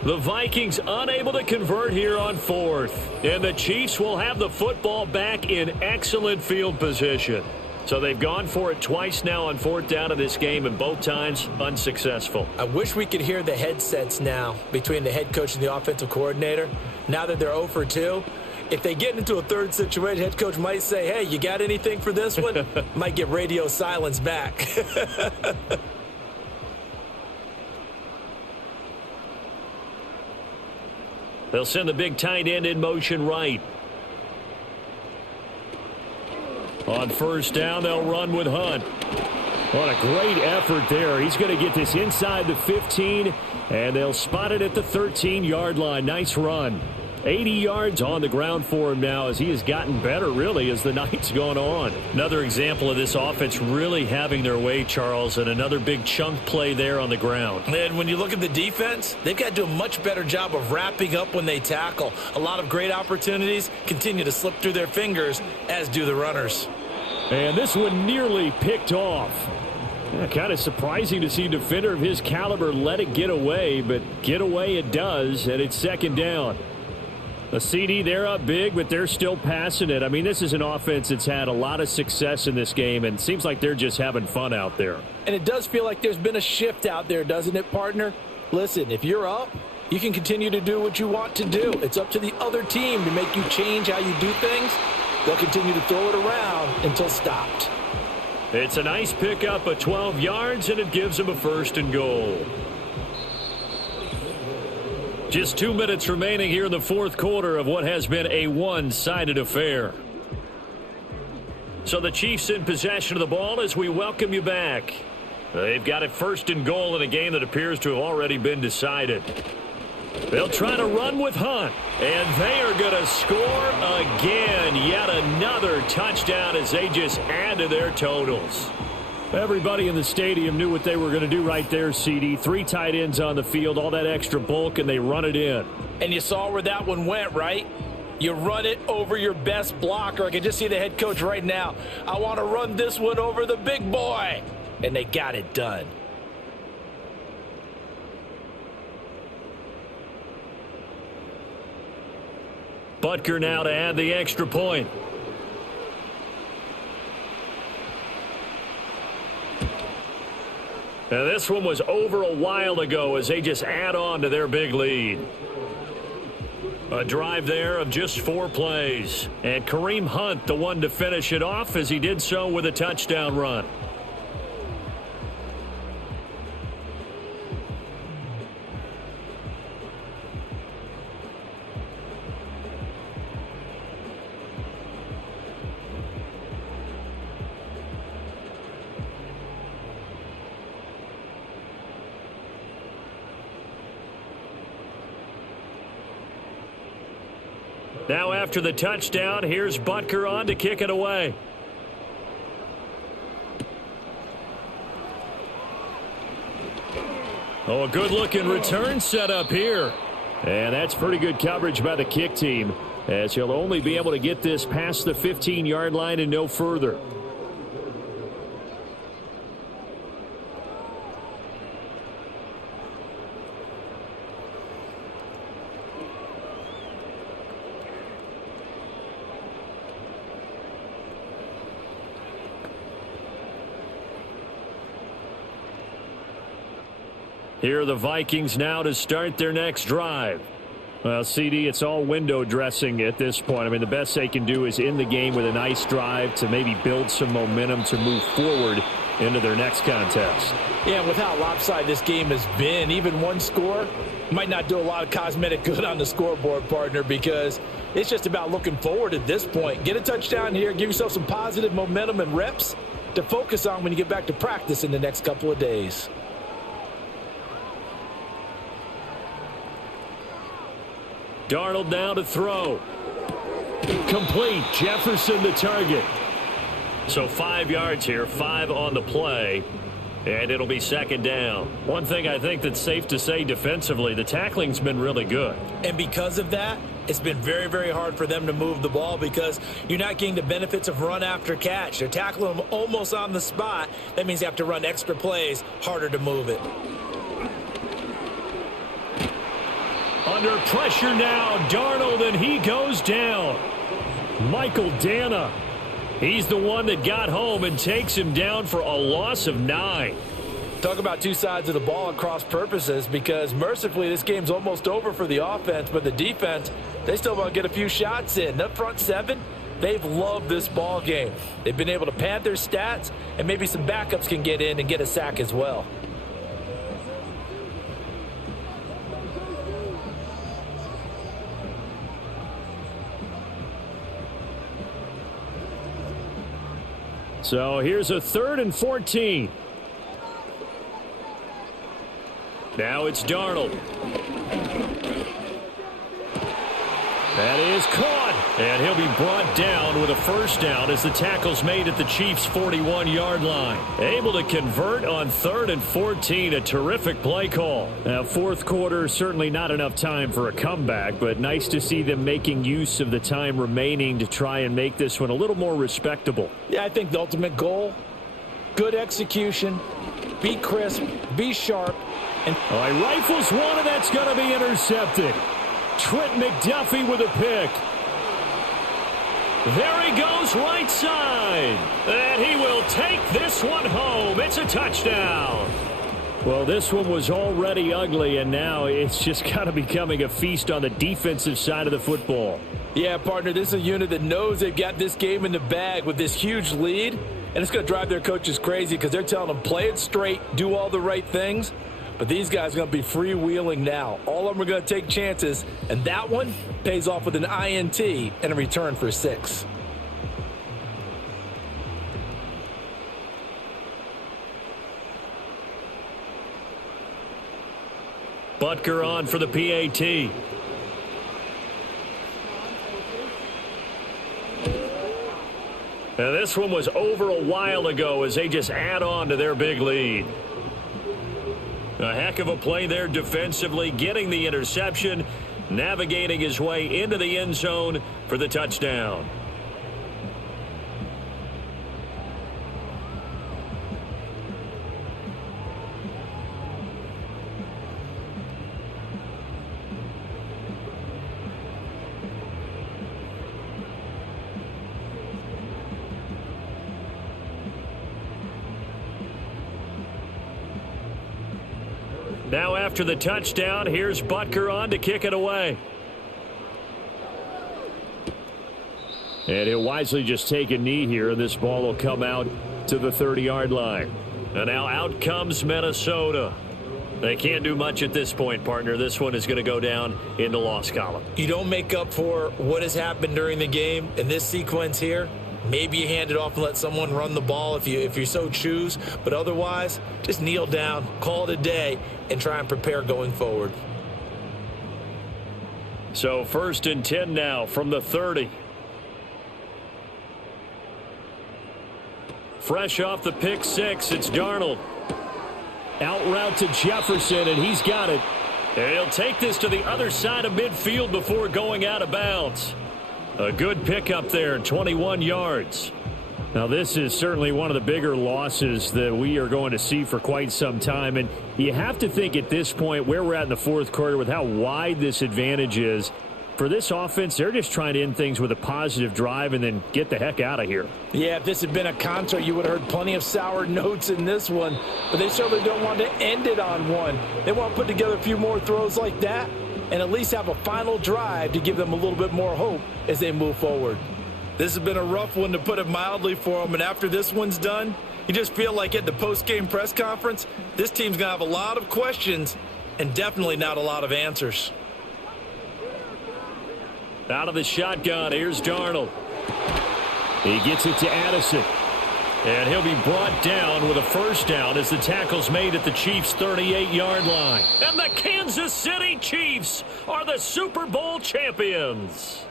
The Vikings unable to convert here on 4th. And the Chiefs will have the football back in excellent field position. So they've gone for it twice now on 4th down in this game, and both times unsuccessful. I wish we could hear the headsets now between the head coach and the offensive coordinator. Now that they're 0 for 2, if they get into a third situation, head coach might say, hey, you got anything for this one? Might get radio silence back. They'll send the big tight end in motion right. On 1st down, they'll run with Hunt. What a great effort there. He's going to get this inside the 15, and they'll spot it at the 13-yard line. Nice run. 80 yards on the ground for him now as he has gotten better, really, as the night's gone on. Another example of this offense really having their way, Charles, and another big chunk play there on the ground. And when you look at the defense, they've got to do a much better job of wrapping up when they tackle. A lot of great opportunities continue to slip through their fingers, as do the runners. And this one nearly picked off. Yeah, kind of surprising to see a defender of his caliber let it get away, but get away it does, and it's 2nd down. A CD, they're up big, but they're still passing it. I mean, this is an offense that's had a lot of success in this game, and it seems like they're just having fun out there. And it does feel like there's been a shift out there, doesn't it, partner? Listen, if you're up, you can continue to do what you want to do. It's up to the other team to make you change how you do things. They'll continue to throw it around until stopped. It's a nice pickup of 12 yards, and it gives them a 1st and goal. Just 2 minutes remaining here in the 4th quarter of what has been a one-sided affair. So the Chiefs in possession of the ball as we welcome you back. They've got it 1st and goal in a game that appears to have already been decided. They'll try to run with Hunt, and they are going to score again. Yet another touchdown as they just add to their totals. Everybody in the stadium knew what they were going to do right there, CD. 3 tight ends on the field, all that extra bulk, and they run it in. And you saw where that one went, right? You run it over your best blocker. I can just see the head coach right now. I want to run this one over the big boy. And they got it done. Butker now to add the extra point. Now this one was over a while ago as they just add on to their big lead. A drive there of just 4 plays. And Kareem Hunt, the one to finish it off as he did so with a touchdown run. Now after the touchdown, here's Butker on to kick it away. Oh, a good-looking return set up here. And that's pretty good coverage by the kick team, as he'll only be able to get this past the 15-yard line and no further. Here are the Vikings now to start their next drive. Well, CD, it's all window dressing at this point. I mean, the best they can do is in the game with a nice drive to maybe build some momentum to move forward into their next contest. Yeah, and with how lopsided this game has been, even one score might not do a lot of cosmetic good on the scoreboard, partner, because it's just about looking forward at this point. Get a touchdown here, give yourself some positive momentum and reps to focus on when you get back to practice in the next couple of days. Darnold now to throw. Complete. Jefferson the target. So 5 yards here, 5 on the play, and it'll be second down. One thing I think that's safe to say defensively, the tackling's been really good. And because of that, it's been very, very hard for them to move the ball because you're not getting the benefits of run after catch. They're tackling them almost on the spot. That means you have to run extra plays, harder to move it. Under pressure now, Darnold, and he goes down. Michael Dana. He's the one that got home and takes him down for a loss of 9. Talk about two sides of the ball at cross purposes, because mercifully this game's almost over for the offense, but the defense, they still want to get a few shots in. The front seven, they've loved this ball game. They've been able to pad their stats, and maybe some backups can get in and get a sack as well. So here's a 3rd and 14. Now it's Darnold. That is caught, and he'll be brought down with a first down as the tackle's made at the Chiefs' 41-yard line. Able to convert on 3rd and 14, a terrific play call. Now, fourth quarter, certainly not enough time for a comeback, but nice to see them making use of the time remaining to try and make this one a little more respectable. Yeah, I think the ultimate goal, good execution, be crisp, be sharp. And he rifles one, and that's going to be intercepted. Trent McDuffie with a pick. There he goes, right side. And he will take this one home. It's a touchdown. Well, this one was already ugly, and now it's just kind of becoming a feast on the defensive side of the football. Yeah, partner, this is a unit that knows they've got this game in the bag with this huge lead, and it's going to drive their coaches crazy because they're telling them play it straight, do all the right things. But these guys are going to be freewheeling now. All of them are going to take chances, and that one pays off with an INT and a return for 6. Butker on for the PAT. And this one was over a while ago as they just add on to their big lead. A heck of a play there defensively, getting the interception, navigating his way into the end zone for the touchdown. Now after the touchdown, here's Butker on to kick it away. And he'll wisely just take a knee here. This ball will come out to the 30-yard line. And now out comes Minnesota. They can't do much at this point, partner. This one is going to go down in the loss column. You don't make up for what has happened during the game in this sequence here. Maybe you hand it off and let someone run the ball if you so choose. But otherwise, just kneel down, call it a day, and try and prepare going forward. So 1st and 10 now from the 30. Fresh off the pick 6, it's Darnold. Out route to Jefferson, and he's got it. And he'll take this to the other side of midfield before going out of bounds. A good pickup there, 21 yards. Now, this is certainly one of the bigger losses that we are going to see for quite some time. And you have to think at this point where we're at in the fourth quarter with how wide this advantage is. For this offense, they're just trying to end things with a positive drive and then get the heck out of here. Yeah, if this had been a concert, you would have heard plenty of sour notes in this one. But they certainly don't want to end it on one. They want to put together a few more throws like that and at least have a final drive to give them a little bit more hope as they move forward. This has been a rough one, to put it mildly, for them, and after this one's done, You just feel like at the post-game press conference, this team's going to have a lot of questions and definitely not a lot of answers. Out of the shotgun, here's Darnold. He gets it to Addison. And he'll be brought down with a first down as the tackle's made at the Chiefs' 38-yard line. And the Kansas City Chiefs are the Super Bowl champions.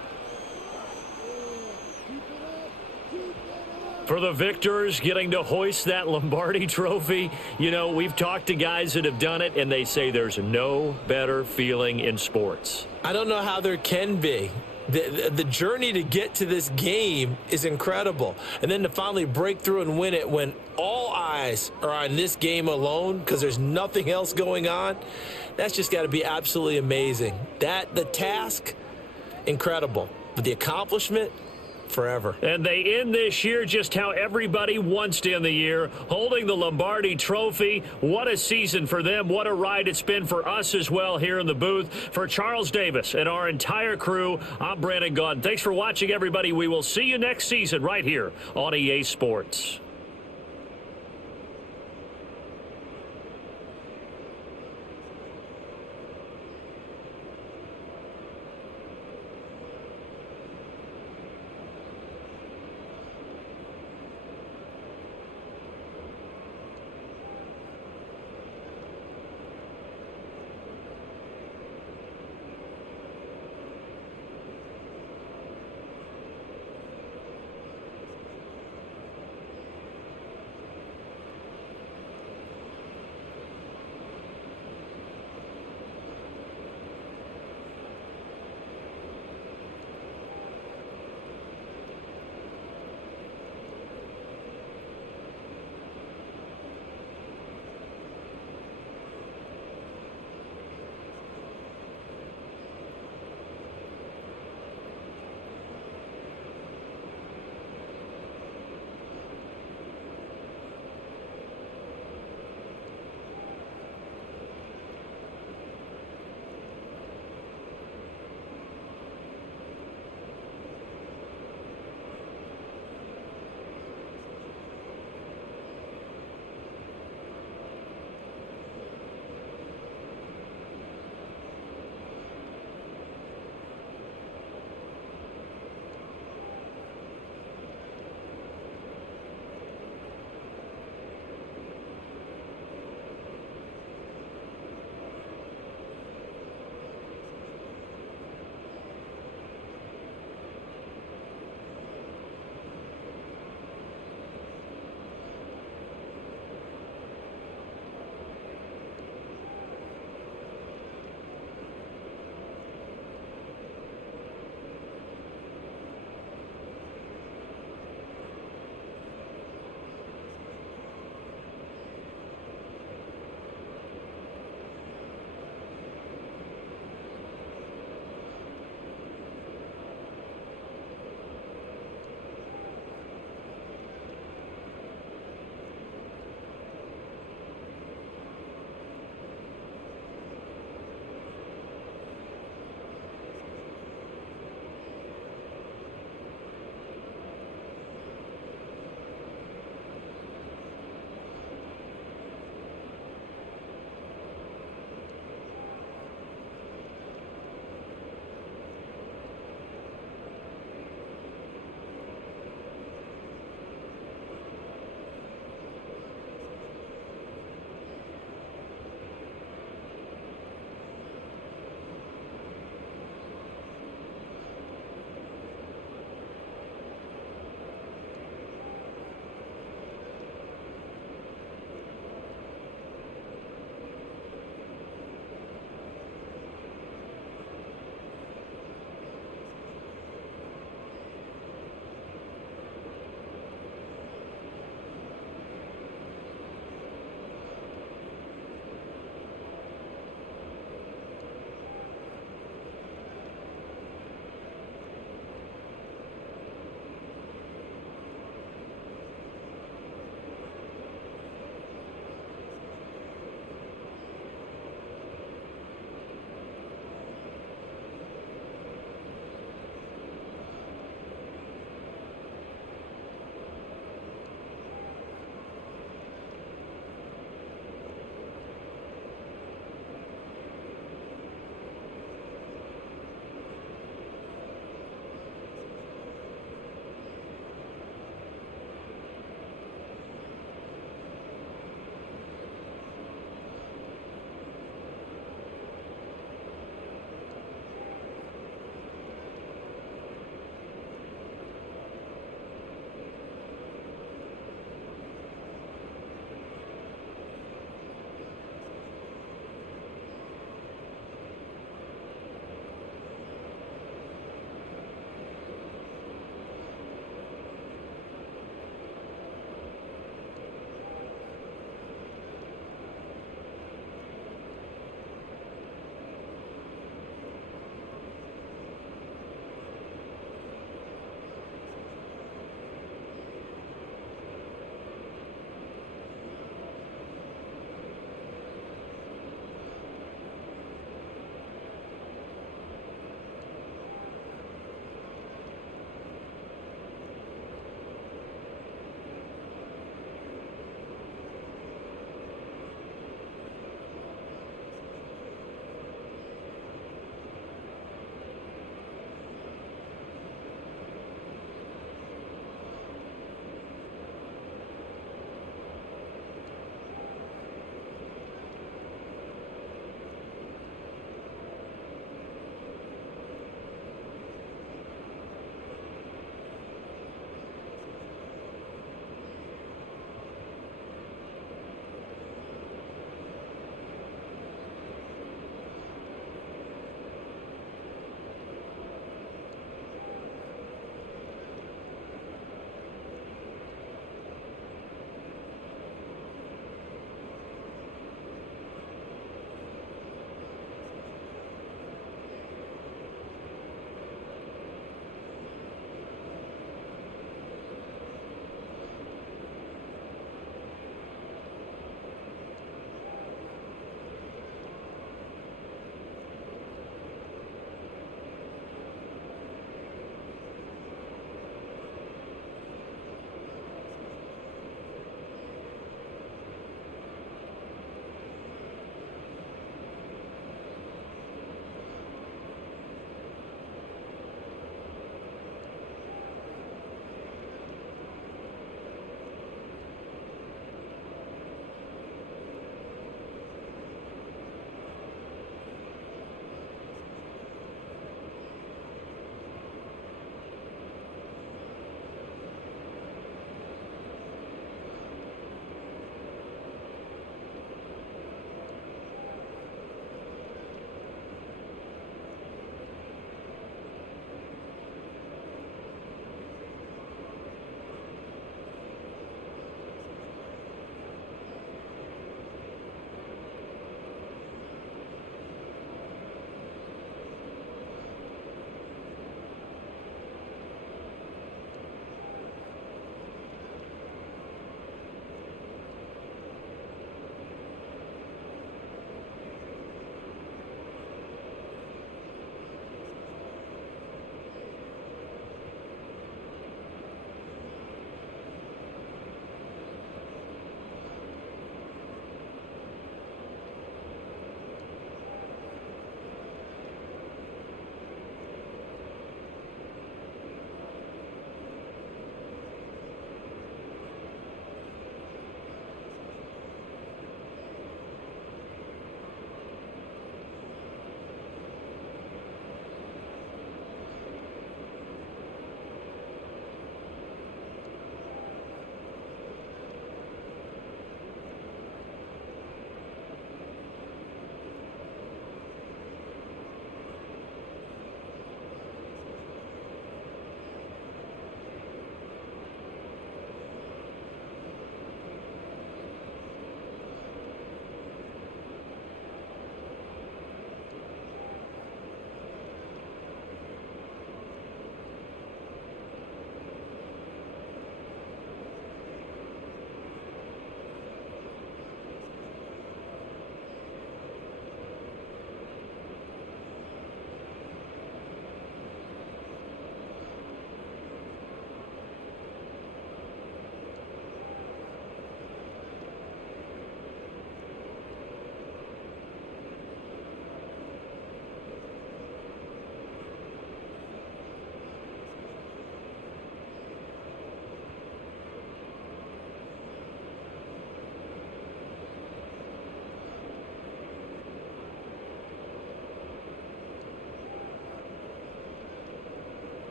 For the victors, getting to hoist that Lombardi trophy, you know, we've talked to guys that have done it, and they say there's no better feeling in sports. I don't know how there can be. The journey to get to this game is incredible. And then to finally break through and win it when all eyes are on this game alone because there's nothing else going on, that's just got to be absolutely amazing. The task, incredible. But the accomplishment, forever. And they end this year just how everybody wants to end the year, holding the Lombardi trophy. What a season for them. What a ride it's been for us as well here in the booth. For Charles Davis and our entire crew, I'm Brandon Gaudin. Thanks for watching, everybody. We will see you next season right here on EA Sports.